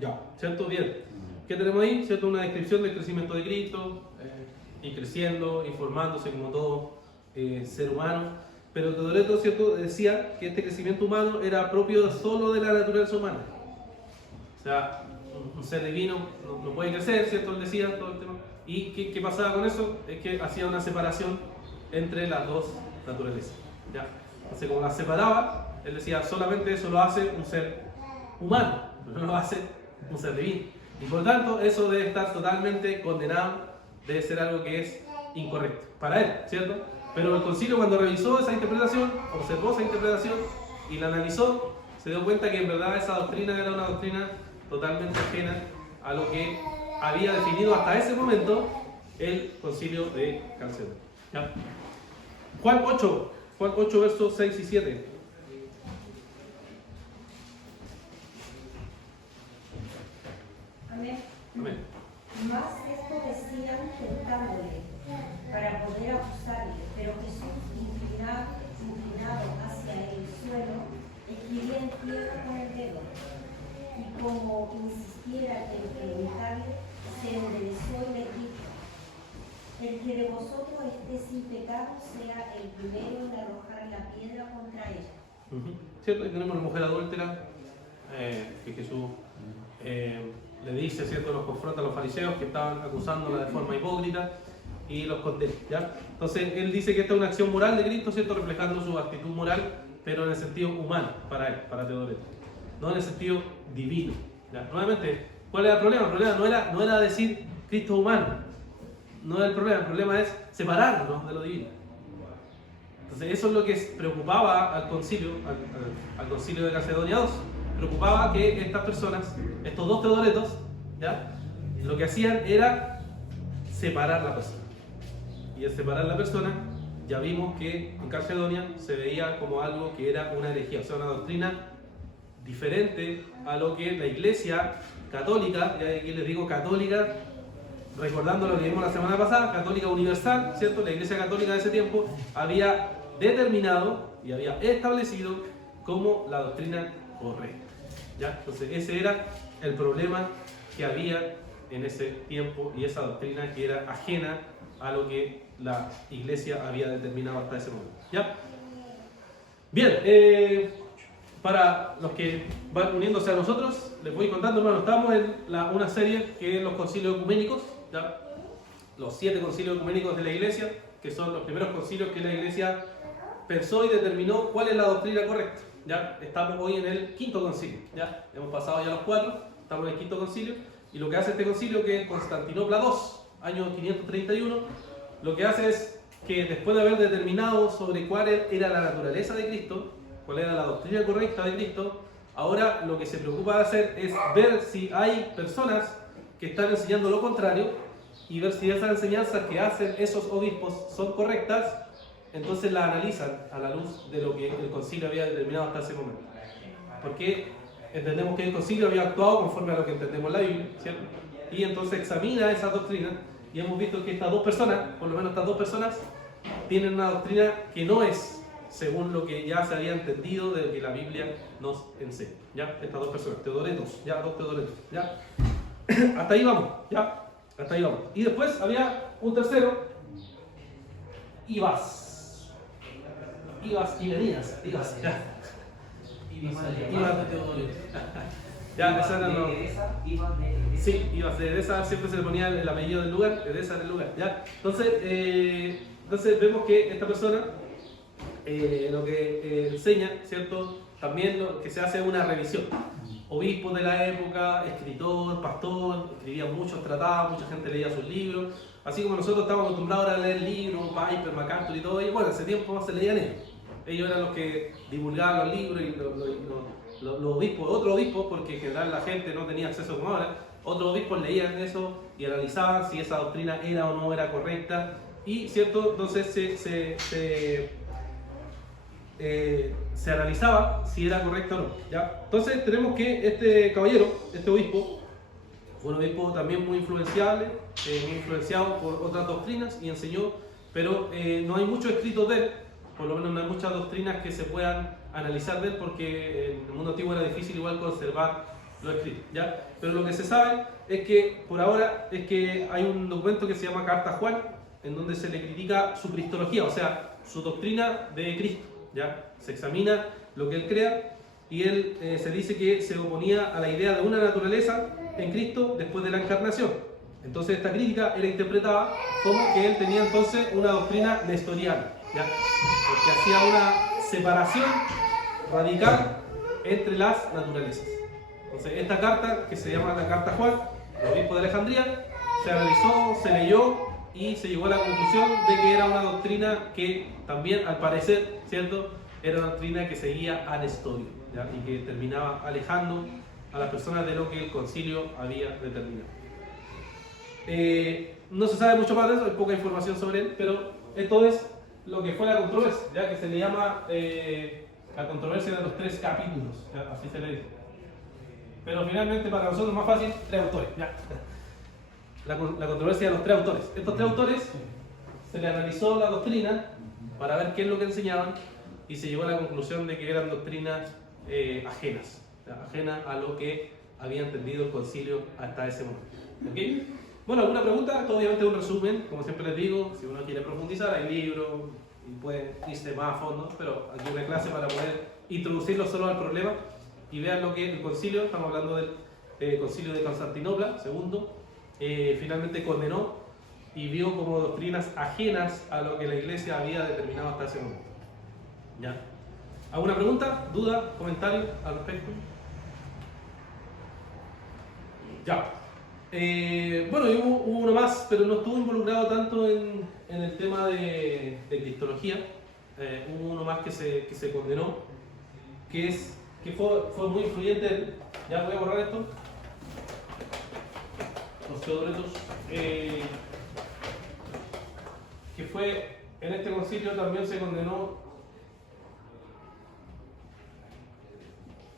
Ya, ¿cierto? Bien. ¿Qué tenemos ahí? ¿Cierto? Una descripción del crecimiento de Cristo, y creciendo, y formándose como todo ser humano. Pero Teodoreto, ¿cierto?, decía que este crecimiento humano era propio solo de la naturaleza humana. O sea, un ser divino no puede crecer, ¿cierto? Él decía todo el tema. ¿Y qué pasaba con eso? Es que hacía una separación entre las dos naturalezas, ¿ya? Entonces, como las separaba, él decía, solamente eso lo hace un ser humano, no lo hace un ser divino. Y por tanto, eso debe estar totalmente condenado debe ser algo que es incorrecto para él, ¿cierto? Pero el concilio, cuando revisó esa interpretación, observó esa interpretación y la analizó, se dio cuenta que en verdad esa doctrina era una doctrina totalmente ajena a lo que había definido hasta ese momento el concilio de Calcedonia. ¿Ya? Juan 8, versos 6 y 7. Amén. Amén. Más esto decían tentándole para poder acusarle, pero Jesús, inclinado hacia el suelo, escribía en tierra con el dedo, y como insistiera en preguntarle, se enderezó y le dijo: el que de vosotros esté sin pecado sea el primero en arrojar la piedra contra ella. ¿Cierto? Y tenemos la mujer adúltera que Jesús le dice, ¿cierto? Los confronta a los fariseos que estaban acusándola de forma hipócrita y los condena, ¿ya? Entonces él dice que esta es una acción moral de Cristo, ¿cierto? Reflejando su actitud moral, pero en el sentido humano para él, para Teodoreto, no en el sentido divino, ¿ya? Nuevamente, ¿cuál era el problema? El problema no era decir Cristo humano, no era el problema es separarnos de lo divino. Entonces eso es lo que preocupaba al concilio, al concilio de Calcedonia II. Preocupaba que estas personas, estos dos Teodoretos, ¿ya? Lo que hacían era separar la persona. Y al separar la persona, ya vimos que en Calcedonia se veía como algo que era una herejía, o sea, una doctrina diferente a lo que la Iglesia católica, y aquí les digo católica, recordando lo que vimos la semana pasada, católica universal, ¿cierto? La Iglesia católica de ese tiempo había determinado y había establecido como la doctrina correcta, ¿ya? Entonces ese era el problema que había en ese tiempo y esa doctrina que era ajena a lo que la Iglesia había determinado hasta ese momento, ¿ya? Bien, para los que van uniéndose a nosotros, les voy contando, hermano, estamos en una serie que es los concilios ecuménicos, ¿ya? Los 7 concilios ecuménicos de la Iglesia, que son los primeros concilios que la Iglesia pensó y determinó cuál es la doctrina correcta, ¿ya? Estamos hoy en el 5º concilio, ¿ya? Hemos pasado ya los 4, estamos en el 5º concilio, y lo que hace este concilio, que es Constantinopla II, año 531, lo que hace es que después de haber determinado sobre cuál era la naturaleza de Cristo, cuál era la doctrina correcta de Cristo, ahora lo que se preocupa de hacer es ver si hay personas que están enseñando lo contrario y ver si esas enseñanzas que hacen esos obispos son correctas, entonces las analizan a la luz de lo que el concilio había determinado hasta ese momento. Porque entendemos que el concilio había actuado conforme a lo que entendemos en la Biblia, ¿cierto? Y entonces examina esas doctrinas y hemos visto que estas dos personas, por lo menos estas dos personas, tienen una doctrina que no es según lo que ya se había entendido de lo que la Biblia nos enseña, ¿ya? Estas dos personas, Teodoretos, ya, dos Teodoretos, ¿ya? Hasta ahí vamos, ¿ya? Hasta ahí vamos. Y después había un tercero, Ibas y venidas, Ibas, ¿ya? Ibas de Teodoreto. Ya, esa era lo... Sí, Ibas de Edesa, siempre se le ponía el apellido del lugar, Edesa era el lugar, ¿ya? Entonces vemos que esta persona lo que enseña, ¿cierto? También lo que se hace es una revisión. Obispos de la época, escritor, pastor, escribían muchos tratados, mucha gente leía sus libros, así como nosotros estamos acostumbrados a leer libros, Piper, MacArthur y todo, y bueno, hace tiempo se leían ellos. Ellos eran los que divulgaban los libros y los obispos, otros obispos, porque en general la gente no tenía acceso como ahora, otros obispos leían eso y analizaban si esa doctrina era o no era correcta, y ¿cierto? Entonces se analizaba si era correcto o no, ¿ya? Entonces tenemos que este caballero, este obispo, fue un obispo también muy influenciable, muy influenciado por otras doctrinas y enseñó, pero no hay muchos escritos de él, por lo menos no hay muchas doctrinas que se puedan analizar de él, porque en el mundo antiguo era difícil igual conservar los escritos, ¿ya? Pero lo que se sabe es que por ahora es que hay un documento que se llama Carta a Juan, en donde se le critica su cristología, o sea, su doctrina de Cristo, ¿ya? Se examina lo que él crea y él se dice que se oponía a la idea de una naturaleza en Cristo después de la encarnación. Entonces esta crítica era interpretada como que él tenía entonces una doctrina nestoriana, ¿ya? Porque hacía una separación radical entre las naturalezas. Entonces esta carta, que se llama la Carta a Juan, el obispo de Alejandría, se analizó, se leyó y se llegó a la conclusión de que era una doctrina que también, al parecer, ¿cierto?, era una doctrina que seguía a Nestorio, ¿ya?, y que terminaba alejando a las personas de lo que el concilio había determinado. No se sabe mucho más de eso, hay poca información sobre él, pero esto es lo que fue la controversia, ¿ya?, que se le llama la controversia de los 3 capítulos, ¿ya?, así se le dice. Pero finalmente para nosotros es más fácil, 3 autores, ¿ya? La controversia de los 3 autores. Estos 3 autores se le analizó la doctrina para ver qué es lo que enseñaban y se llegó a la conclusión de que eran doctrinas ajenas, ¿ya?, ajenas a lo que había entendido el concilio hasta ese momento. ¿Okay? Bueno, ¿alguna pregunta? Esto obviamente es un resumen, como siempre les digo, si uno quiere profundizar hay libros y puede irse más a fondo, pero aquí hay una clase para poder introducirlo solo al problema y vean lo que el concilio, estamos hablando del concilio de Constantinopla, segundo, finalmente condenó y vio como doctrinas ajenas a lo que la iglesia había determinado hasta ese momento. ¿Ya? ¿Alguna pregunta, duda, comentario al respecto? Ya. Bueno, y hubo uno más, pero no estuvo involucrado tanto en el tema de cristología. Hubo uno más que se condenó, que fue muy influyente. Ya voy a borrar esto. Los Teodoretos. Que fue en este concilio también se condenó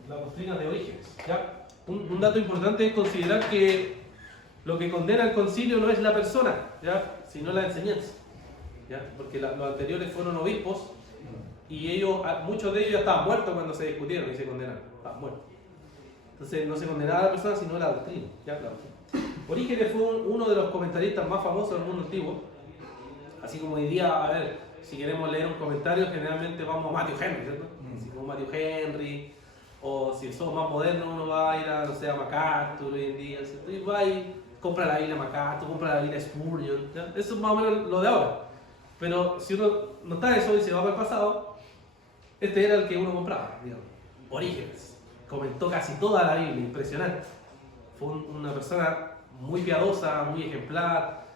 la doctrina de Orígenes. ¿Ya? Un dato importante es considerar que lo que condena el concilio no es la persona, ¿ya?, sino la enseñanza, ¿ya?, porque los anteriores fueron obispos y muchos de ellos ya estaban muertos cuando se discutieron y se condenaron, estaban muertos. Entonces no se condenaba a la persona sino la doctrina, ¿ya? La doctrina. Orígenes fue uno de los comentaristas más famosos del mundo antiguo, así como hoy día, a ver, si queremos leer un comentario generalmente vamos a Matthew Henry, ¿cierto? Así como Matthew Henry, o si somos más modernos uno va a ir a, no sé, a MacArthur hoy en día, ¿cierto? Y va y compra la Biblia MacArthur, compra la Biblia Spurgeon, ¿ya? Eso es más o menos lo de ahora. Pero si uno no está eso y se va para el pasado, este era el que uno compraba, digamos. Orígenes. Comentó casi toda la Biblia, impresionante. Fue una persona muy piadosa, muy ejemplar,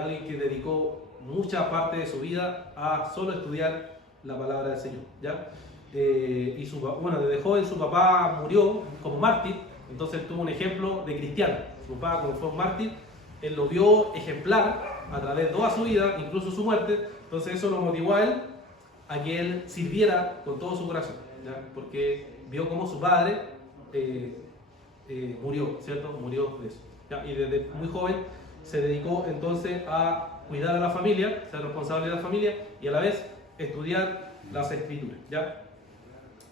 alguien que dedicó mucha parte de su vida a solo estudiar la palabra del Señor, ¿ya? Y desde joven su papá murió como mártir, entonces tuvo un ejemplo de cristiano. Su papá, como fue un mártir, él lo vio ejemplar a través de toda su vida, incluso su muerte, entonces eso lo motivó a él a que él sirviera con todo su corazón, ¿ya? Porque vio cómo su padre murió, ¿cierto? Murió de eso, ¿ya? Y desde muy joven se dedicó entonces a cuidar a la familia, ser responsable de la familia y a la vez estudiar las escrituras, ¿ya?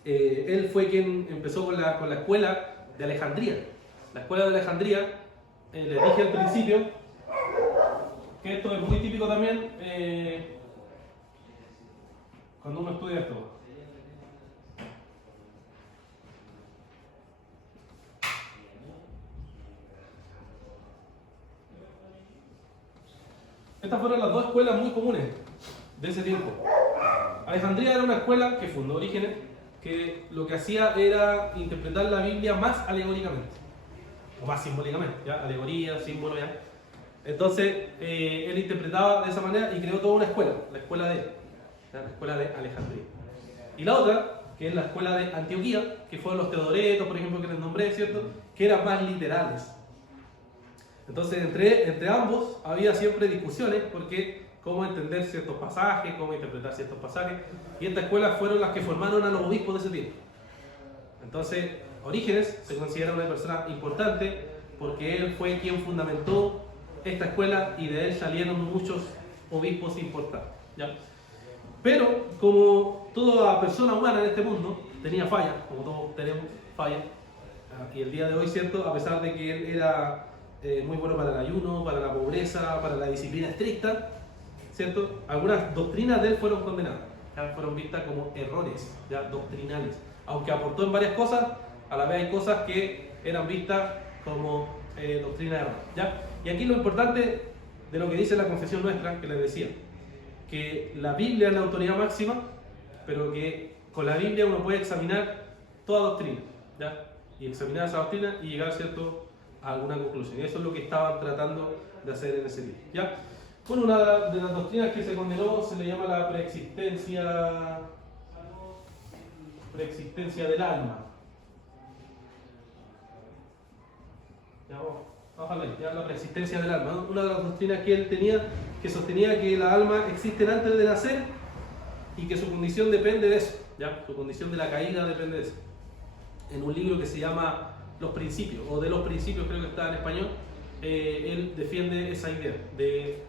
Él fue quien empezó con la escuela de Alejandría. La escuela de Alejandría, les dije al principio que esto es muy típico también cuando uno estudia esto. Estas fueron las 2 escuelas muy comunes de ese tiempo. Alejandría era una escuela que fundó Orígenes, que lo que hacía era interpretar la Biblia más alegóricamente, o más simbólicamente, ¿ya? Alegoría, símbolo, ¿ya? Entonces, él interpretaba de esa manera y creó toda una escuela, la escuela de él, ¿ya? La escuela de Alejandría. Y la otra, que es la escuela de Antioquía, que fueron los Teodoretos, por ejemplo, que les nombré, ¿cierto?, que eran más literales. Entonces, entre ambos había siempre discusiones, porque cómo entender ciertos pasajes, cómo interpretar ciertos pasajes, y estas escuelas fueron las que formaron a los obispos de ese tiempo. Entonces, Orígenes se considera una persona importante porque él fue quien fundamentó esta escuela y de él salieron muchos obispos importantes, ¿ya? Pero, como toda persona humana en este mundo tenía fallas, como todos tenemos fallas, y el día de hoy, ¿cierto?, a pesar de que él era muy bueno para el ayuno, para la pobreza, para la disciplina estricta, ¿cierto?, algunas doctrinas de él fueron condenadas, ¿ya? Fueron vistas como errores, ¿ya?, doctrinales. Aunque aportó en varias cosas, a la vez hay cosas que eran vistas como doctrina de error, ¿ya? Y aquí lo importante de lo que dice la confesión nuestra, que les decía, que la Biblia es la autoridad máxima, pero que con la Biblia uno puede examinar toda doctrina, ¿ya? Y examinar esa doctrina y llegar, ¿cierto?, a alguna conclusión. Y eso es lo que estaban tratando de hacer en ese día, ¿ya? Bueno, una de las doctrinas que se condenó se le llama la preexistencia del alma. Ya, vamos a ver, ya la preexistencia del alma, ¿no? Una de las doctrinas que él tenía, que sostenía que la alma existe antes de nacer y que su condición depende de eso, ¿ya? Su condición de la caída depende de eso. En un libro que se llama Los Principios, o de los Principios, creo que está en español, él defiende esa idea de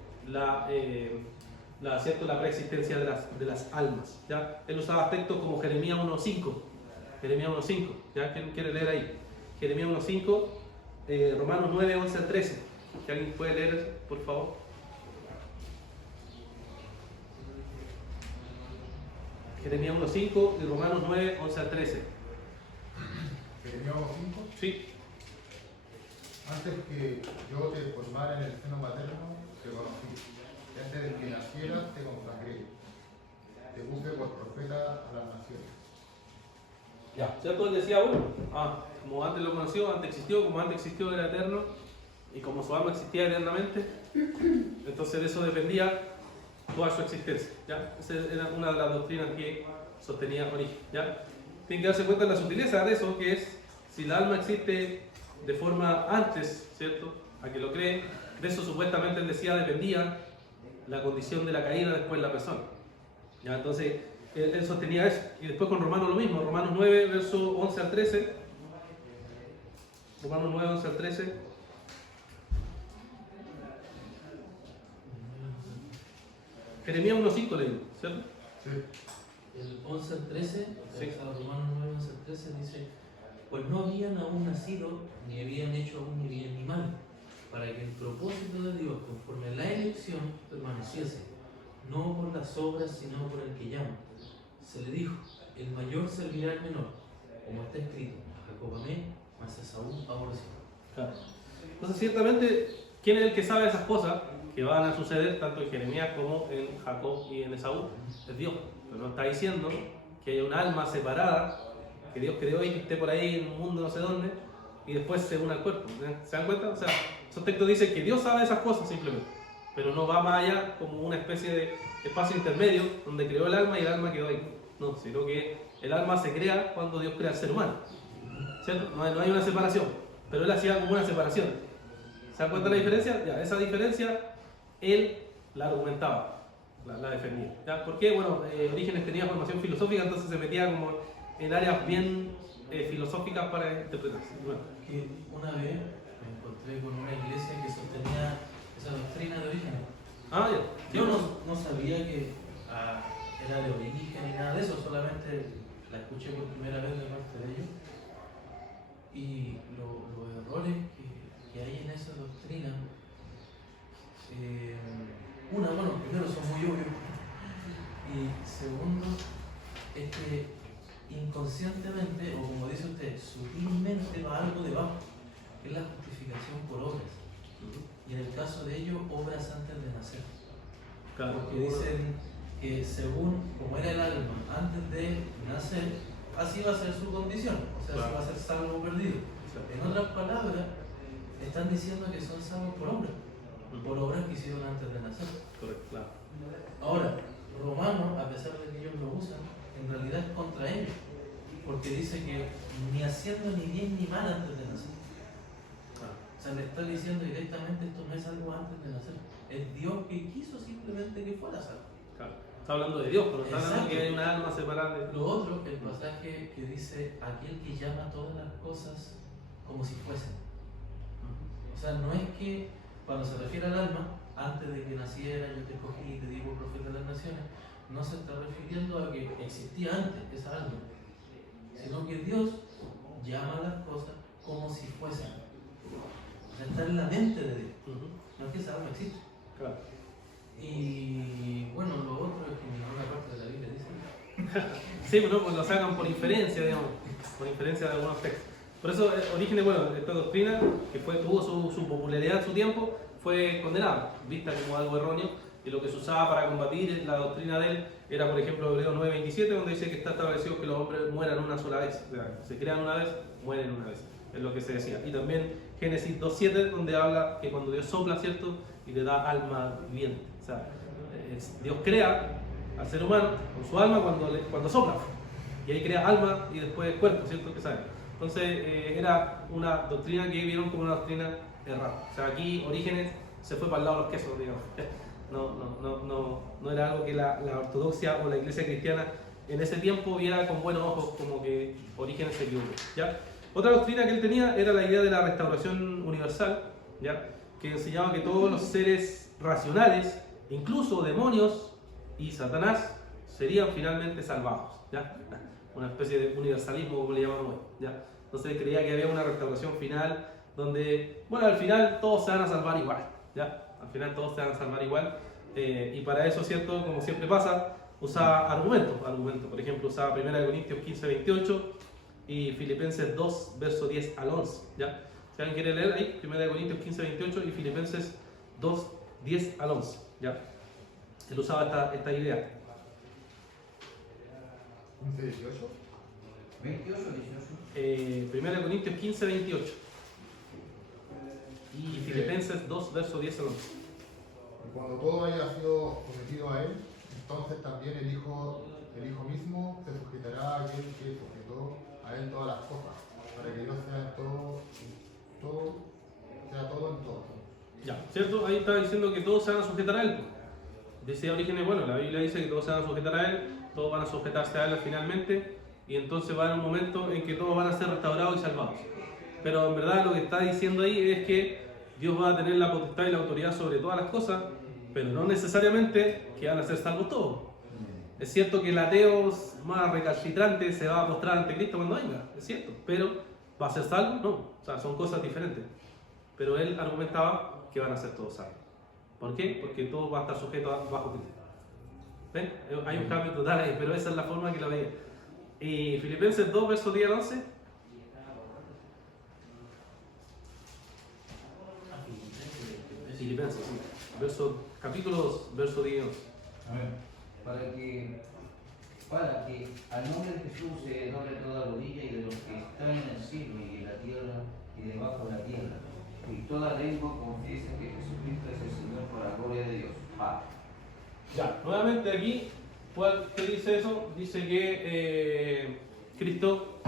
¿cierto? La preexistencia de las almas, ¿ya? Él usaba textos como Jeremías 1.5, ¿ya? ¿Quién quiere leer ahí? Jeremías 1.5, Romanos 9, 11 al 13. ¿Que alguien puede leer, por favor? Jeremías 1.5 y Romanos 9, 11 al 13. Jeremías 1:5. Sí. Antes que yo te formara en el seno materno, te conocí. Y antes de que nacieras, te consagré. Te puse por profeta a las naciones. Ya. ¿Cierto? Él decía uno. Como antes lo conoció, antes existió, como antes existió era eterno, y como su alma existía eternamente, entonces de eso dependía toda su existencia, ¿ya? Esa era una de las doctrinas que sostenía Origen, ¿ya? Tienen que darse cuenta de la sutileza de eso, que es, si la alma existe de forma antes, ¿cierto?, a que lo cree, de eso supuestamente él decía dependía la condición de la caída después de la persona, ¿ya? Entonces, él sostenía eso, y después con Romanos lo mismo, Romanos 9, versos 11 al 13, Romanos 9, 11 al 13, Jeremías 1.5 le digo, ¿cierto? Sí. El 11 al 13, Sí. Romanos 9, 11 al 13 dice: pues no habían aún nacido, ni habían hecho aún ni bien ni mal, para que el propósito de Dios, conforme a la elección, permaneciese, no por las obras, sino por el que llama. Se le dijo: el mayor servirá al menor, como está escrito: a Jacob amé, mas a Esaú aborreció. Claro. Entonces, ciertamente, ¿quién es el que sabe esas cosas que van a suceder tanto en Jeremías como en Jacob y en Esaú? Es Dios. Pero no está diciendo que hay un alma separada que Dios creó y que esté por ahí en un mundo no sé dónde y después se une al cuerpo. ¿Se dan cuenta? O sea, esos textos dicen que Dios sabe esas cosas simplemente, pero no va más allá como una especie de espacio intermedio donde creó el alma y el alma quedó ahí. No, sino que el alma se crea cuando Dios crea al ser humano, ¿cierto? No hay una separación, pero él hacía como una separación. ¿Se dan cuenta de la diferencia? Ya, esa diferencia él la argumentaba, la defendía. ¿Ya? ¿Por qué? Bueno, Orígenes tenía formación filosófica, entonces se metía como en áreas bien filosóficas para interpretarse. Bueno. Que una vez me encontré con una iglesia que sostenía esa doctrina de Orígenes. Ya. Yo no sabía que era de origen ni nada de eso, solamente la escuché por primera vez de parte de ellos. Y los errores que hay en esa doctrina, primero son muy obvios, y segundo, es que inconscientemente, o como dice usted, sutilmente va algo debajo, que es la justificación por obras. Y en el caso de ellos, obras antes de nacer. Claro. Porque dicen que según como era el alma antes de nacer, así va a ser su condición, o sea, Claro. así va a ser salvo o perdido. En otras palabras, están diciendo que son salvos por obras que hicieron antes de nacer. Correcto, claro. Ahora, Romanos, a pesar de que ellos lo usan, en realidad es contra ellos, porque dice que ni haciendo ni bien ni mal antes de nacer. O sea, le está diciendo directamente: esto no es algo antes de nacer, es Dios que quiso simplemente que fuera salvo. Claro. Está hablando de Dios, pero está hablando Exacto. que hay una alma separada de... Lo otro, el pasaje que dice: aquel que llama todas las cosas como si fuesen. O sea, no es que cuando se refiere al alma, antes de que naciera yo te escogí y te di por profeta de las naciones, no se está refiriendo a que existía antes esa alma, sino que Dios llama las cosas como si fuesen. O sea, está en la mente de Dios, no es que esa alma existe. Claro. Y bueno, lo otro es que ninguna parte de la Biblia dice. Sí, pero pues lo sacan por inferencia, digamos, por inferencia de algunos textos. Por eso, Orígenes, bueno, esta doctrina, que tuvo su popularidad en su tiempo, fue condenada, vista como algo erróneo, y lo que se usaba para combatir la doctrina de él era, por ejemplo, Hebreos 9:27, donde dice que está establecido que los hombres mueran una sola vez, o sea, se crean una vez, mueren una vez, es lo que se decía. Y también Génesis 2.7, donde habla que cuando Dios sopla, ¿cierto? Y le da alma viviente. O sea, Dios crea al ser humano con su alma cuando sopla. Y ahí crea alma y después cuerpo, ¿cierto? Que sabe. Entonces era una doctrina que vieron como una doctrina errada. O sea, aquí Orígenes se fue para el lado de los quesos, digamos. No era algo que la ortodoxia o la iglesia cristiana en ese tiempo viera con buenos ojos, como que Orígenes se equivocó, ¿ya? Otra doctrina que él tenía era la idea de la restauración universal, ¿ya? Que enseñaba que todos los seres racionales, incluso demonios y Satanás, serían finalmente salvados, ¿ya? Una especie de universalismo, como le llamamos hoy, ¿ya? Entonces creía que había una restauración final donde, bueno, al final todos se van a salvar igual, ¿ya? Al final todos se van a salvar igual, y para eso, ¿cierto? Como siempre pasa, usaba argumentos. Por ejemplo, usaba 1 Corintios 15:28 y Filipenses 2, verso 10 al 11, ¿ya? Si alguien quiere leer ahí, 1 Corintios 15:28 y Filipenses 2, 10 al 11, ¿ya? Él usaba esta idea. 15, 18. 28, 18. 1 Corintios 15:28 y Filipenses 2, verso 10 al 11. Y cuando todo haya sido sometido a él, entonces también el Hijo mismo se sujetará a aquel que sujetó a él todas las cosas, para que Dios sea todo en todo. Ya, ¿cierto? Ahí está diciendo que todos se van a sujetar a él. Decía Orígenes, bueno, la Biblia dice que todos se van a sujetar a él, todos van a sujetarse a él finalmente, y entonces va a haber un momento en que todos van a ser restaurados y salvados. Pero en verdad lo que está diciendo ahí es que Dios va a tener la potestad y la autoridad sobre todas las cosas, pero no necesariamente que van a ser salvos todos. Es cierto que el ateo más recalcitrante se va a mostrar ante Cristo cuando venga, es cierto, pero ¿va a ser salvo? No, o sea, son cosas diferentes. Pero él argumentaba que van a ser todos salvos. ¿Por qué? Porque todos van a estar sujetos bajo Cristo. ¿Ven? Hay un cambio total ahí, pero esa es la forma que lo veía. Y Filipenses 2, verso 10 al 11. Filipenses, sí. Capítulo 2, verso 10 al 11. Para que al nombre de Jesús se doble toda rodilla y de los que están en el cielo y en la tierra y debajo de la tierra, y toda lengua confiese que Jesucristo es el Señor por la gloria de Dios. Ya, nuevamente aquí, ¿qué dice eso? Dice que Cristo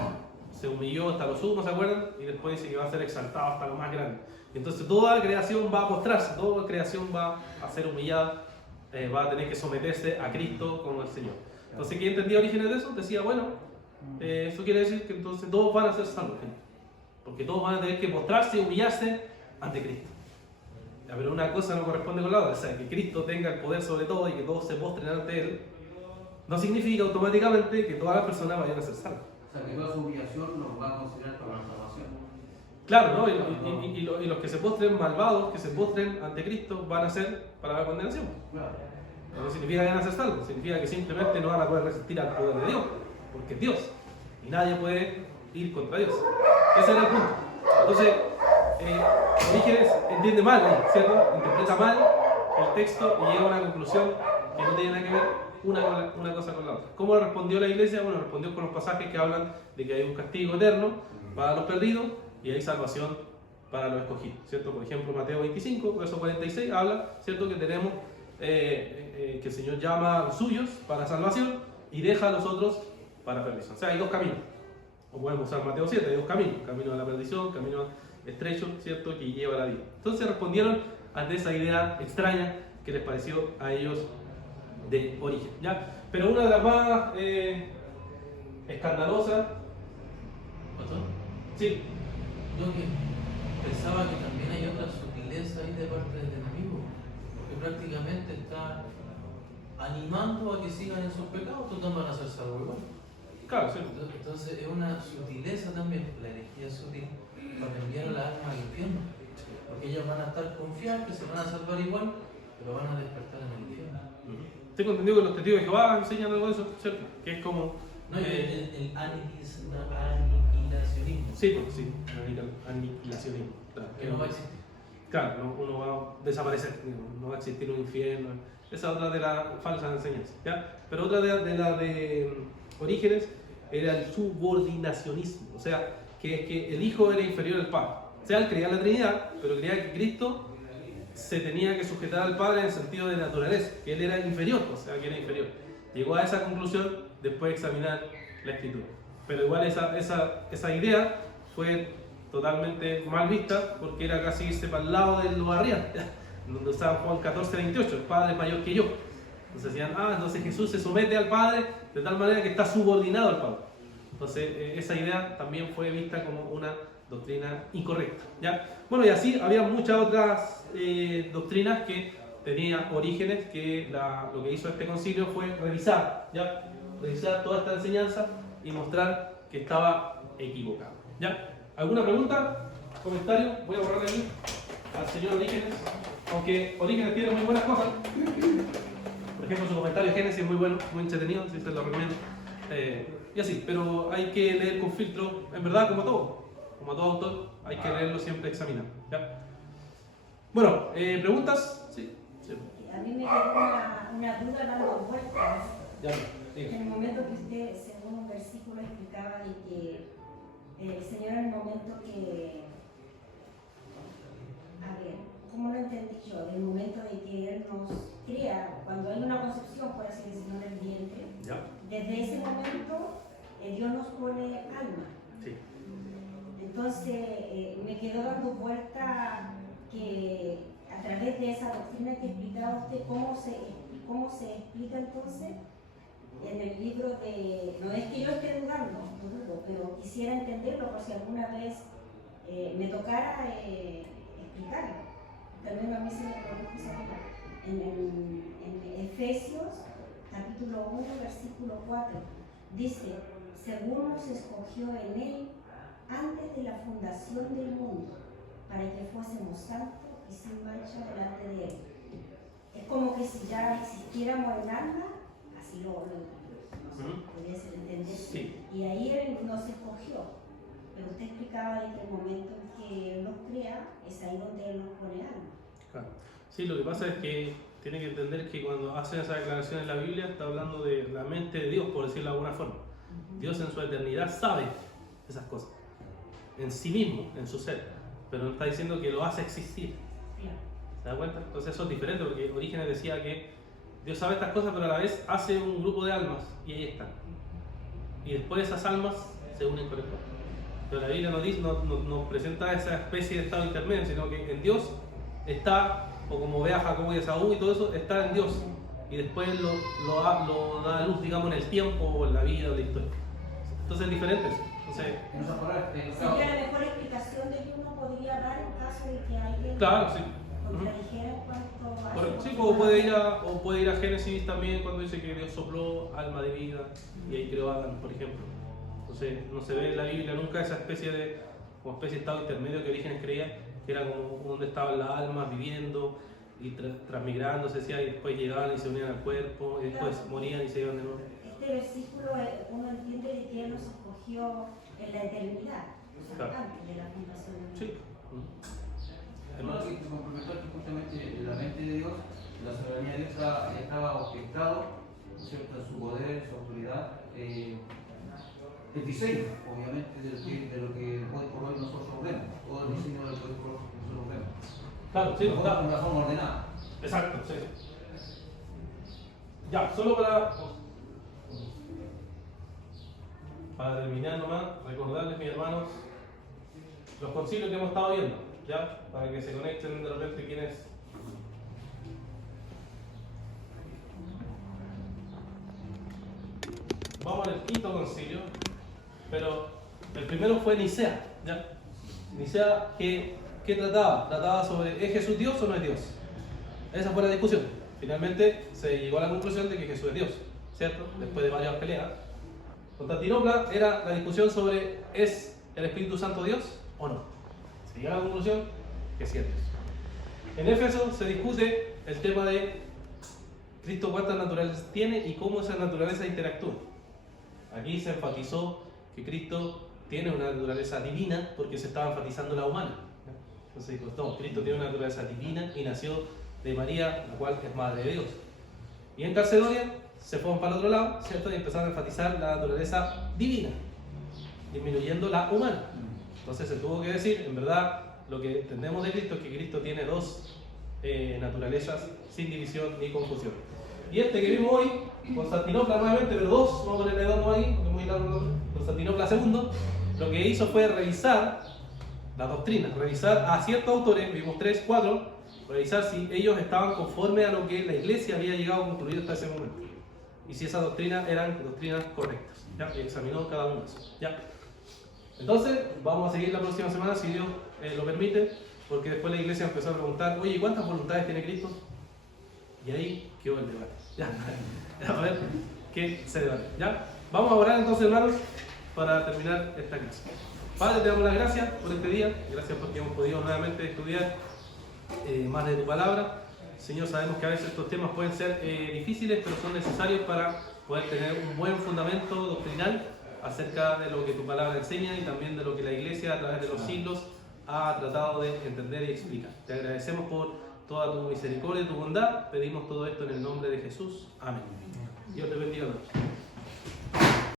se humilló hasta lo sumo, ¿se acuerdan? Y después dice que va a ser exaltado hasta lo más grande. Entonces toda la creación va a postrarse, toda la creación va a ser humillada, va a tener que someterse a Cristo como el Señor. Entonces, ¿quién entendía Orígenes de eso? Decía, bueno, eso quiere decir que entonces todos van a ser salvos, gente. Porque todos van a tener que postrarse y humillarse ante Cristo. Ya, pero una cosa no corresponde con la otra. O sea, que Cristo tenga el poder sobre todo y que todos se postren ante Él, no significa automáticamente que todas las personas vayan a ser salvas. O sea, que toda su humillación nos va a considerar para la salvación. Claro, ¿no? Y los que se postren malvados, que se postren ante Cristo, van a ser para la condenación. Claro. No significa que van a ser salvos, significa que simplemente no van a poder resistir al poder de Dios, porque es Dios. Y nadie puede ir contra Dios. Ese era el punto. Entonces, Orígenes entiende mal, ¿cierto? Interpreta mal el texto y llega a una conclusión que no tiene nada que ver una cosa con la otra. ¿Cómo respondió la iglesia? Bueno, respondió con los pasajes que hablan de que hay un castigo eterno para los perdidos y hay salvación para los escogidos, ¿cierto? Por ejemplo, Mateo 25, verso 46, habla, ¿cierto? Que tenemos que el Señor llama a los suyos para salvación y deja a los otros para perdición. O sea, hay dos caminos. O podemos usar Mateo 7, hay dos caminos. Camino a la perdición, camino estrecho, ¿cierto? Que lleva a la vida. Entonces respondieron ante esa idea extraña que les pareció a ellos de origen, ¿ya? Pero una de las más escandalosas... ¿Pastor? Sí. Yo que pensaba que también hay otra sutileza ahí de parte del enemigo, porque prácticamente está animando a que sigan en sus pecados, todos van a ser salvos igual. Claro, sí. Entonces es una sutileza también, la herejía es sutil, para enviar a la alma al infierno, porque ellos van a estar confiados que se van a salvar igual, pero van a despertar en el infierno. Tengo entendido que los testigos de Jehová enseñan algo de eso, ¿cierto? Que es como... No, el aniquilacionismo. Sí, pues, sí, aniquilacionismo. Claro, Que no va a existir. Claro, uno va a desaparecer, no va a existir un infierno. Esa es otra de las falsas enseñanzas, ¿ya? Pero otra de la de Orígenes era el subordinacionismo, o sea, que es que el hijo era inferior al padre. O sea, él creía en la Trinidad, pero creía que Cristo se tenía que sujetar al Padre en el sentido de naturaleza, que él era inferior, o sea, que era inferior. Llegó a esa conclusión después de examinar la Escritura. Pero igual esa idea fue totalmente mal vista porque era casi irse para el lado de los arrianos, donde usaban Juan 14:28, el Padre es mayor que yo. Entonces decían, entonces Jesús se somete al Padre de tal manera que está subordinado al Padre. Entonces esa idea también fue vista como una doctrina incorrecta, ¿ya? Bueno, y así había muchas otras doctrinas que tenían orígenes que lo que hizo este concilio fue revisar toda esta enseñanza y mostrar que estaba equivocado, ¿ya? ¿Alguna pregunta? ¿Comentario? Voy a borrarle aquí al señor Orígenes, aunque Orígenes tiene muy buenas cosas. Por ejemplo, su comentario de Génesis es muy bueno, muy entretenido, si se lo recomiendo. Y así, pero hay que leer con filtro, en verdad, como todo autor, hay que leerlo siempre examinando, ¿ya? Bueno, ¿preguntas? Sí. A mí me quedó una duda dando vueltas. Ya, En el momento que usted, según un versículo, explicaba de que el Señor en el momento que... A ver, ¿cómo lo entendí yo? Del momento de que Él nos crea, cuando hay una concepción, por así decirlo, en el vientre, ¿ya? desde ese momento Dios nos pone alma. Sí. Entonces me quedó dando vuelta que a través de esa doctrina que explicaba usted, cómo se explica entonces en el libro de... No es que yo esté dudando, no dudo, pero quisiera entenderlo por si alguna vez me tocara explicarlo. También a mí se me produjo esa duda. En Efesios, capítulo 1, versículo 4, dice, según nos escogió en Él antes de la fundación del mundo, para que fuésemos santos y sin mancha delante de Él. Es como que si ya existiéramos en alma, así lo podría ser entender. Sí. Y ahí Él nos escogió. Pero usted explicaba de que el momento en que Él nos crea, es ahí donde Él nos pone alma. Claro. Sí, lo que pasa es que tiene que entender que cuando hace esa declaración en la Biblia está hablando de la mente de Dios, por decirlo de alguna forma. Dios en su eternidad sabe esas cosas, en sí mismo, en su ser, pero no está diciendo que lo hace existir. ¿Se da cuenta? Entonces eso es diferente, porque Orígenes decía que Dios sabe estas cosas, pero a la vez hace un grupo de almas y ahí están. Y después esas almas se unen con el Padre. Pero la Biblia no presenta esa especie de estado intermedio, sino que en Dios está, o como ve a Jacobo y Esaú y todo eso, está en Dios. Y después lo da a luz, digamos, en el tiempo, o en la vida, o en la historia. Entonces es diferente eso. Entonces, sería la mejor explicación de que uno podría dar en caso de que alguien claro, sí. contradijera en cuanto a... Correcto. Sí, o puede ir a Génesis también cuando dice que Dios sopló alma de vida y ahí creó a Adán, por ejemplo. Entonces no se ve en la Biblia nunca esa especie de estado intermedio que Orígenes creía que era como donde estaban las almas viviendo y transmigrándose, y después llegaban y se unían al cuerpo y después morían y se iban de nuevo. Este versículo uno entiende de que Él nos escogió en la eternidad, o sea, claro, antes de la fundación del mundo. Sí. No, sí, se complementó que justamente la mente de Dios, la soberanía de Dios estaba orquestado, ¿cierto? Su poder, su autoridad, el diseño, obviamente, de lo que hoy por hoy nosotros vemos, todo el diseño de lo que hoy por hoy nosotros vemos. Claro, sí, de una forma ordenada. Exacto, sí. Ya, solo para terminar nomás, recordarles, mis hermanos, los concilios que hemos estado viendo, ¿ya? Para que se conecten de repente quienes... Vamos al quinto concilio, pero el primero fue Nicea, ¿ya? Nicea, ¿qué trataba? Trataba sobre, ¿es Jesús Dios o no es Dios? Esa fue la discusión. Finalmente se llegó a la conclusión de que Jesús es Dios, ¿cierto? Después de varias peleas. Constantinopla era la discusión sobre, ¿es el Espíritu Santo Dios o no? Se llegó a la conclusión que sí es Dios. En Éfeso se discute el tema de Cristo cuántas naturalezas tiene y cómo esas naturalezas interactúan. Aquí se enfatizó que Cristo tiene una naturaleza divina porque se estaba enfatizando la humana. Entonces dijo, no, Cristo tiene una naturaleza divina y nació de María, la cual es madre de Dios. Y en Calcedonia se fueron para el otro lado, ¿cierto? Y empezaron a enfatizar la naturaleza divina, disminuyendo la humana. Entonces se tuvo que decir, en verdad, lo que entendemos de Cristo es que Cristo tiene dos naturalezas sin división ni confusión. Y este que vimos hoy, Constantinopla nuevamente, pero dos, vamos a ponerle dos no ahí, porque es muy largo el nombre, Constantinopla II, lo que hizo fue revisar la doctrina, revisar a ciertos autores, vimos 3, 4, revisar si ellos estaban conformes a lo que la iglesia había llegado a concluir hasta ese momento. Y si esas doctrinas eran doctrinas correctas. ¿Ya? Y examinó cada uno de esos. ¿Ya? Entonces, vamos a seguir la próxima semana, si Dios lo permite, porque después la iglesia empezó a preguntar, oye, ¿cuántas voluntades tiene Cristo? Y ahí quedó el debate. ¿Ya? A ver qué se debate. ¿Ya? Vamos a orar entonces, hermanos, para terminar esta clase. Padre, te damos las gracias por este día, gracias porque hemos podido nuevamente estudiar más de tu palabra. Señor, sabemos que a veces estos temas pueden ser difíciles, pero son necesarios para poder tener un buen fundamento doctrinal acerca de lo que tu palabra enseña y también de lo que la iglesia a través de los siglos ha tratado de entender y explicar. Te agradecemos por toda tu misericordia y tu bondad. Pedimos todo esto en el nombre de Jesús. Amén.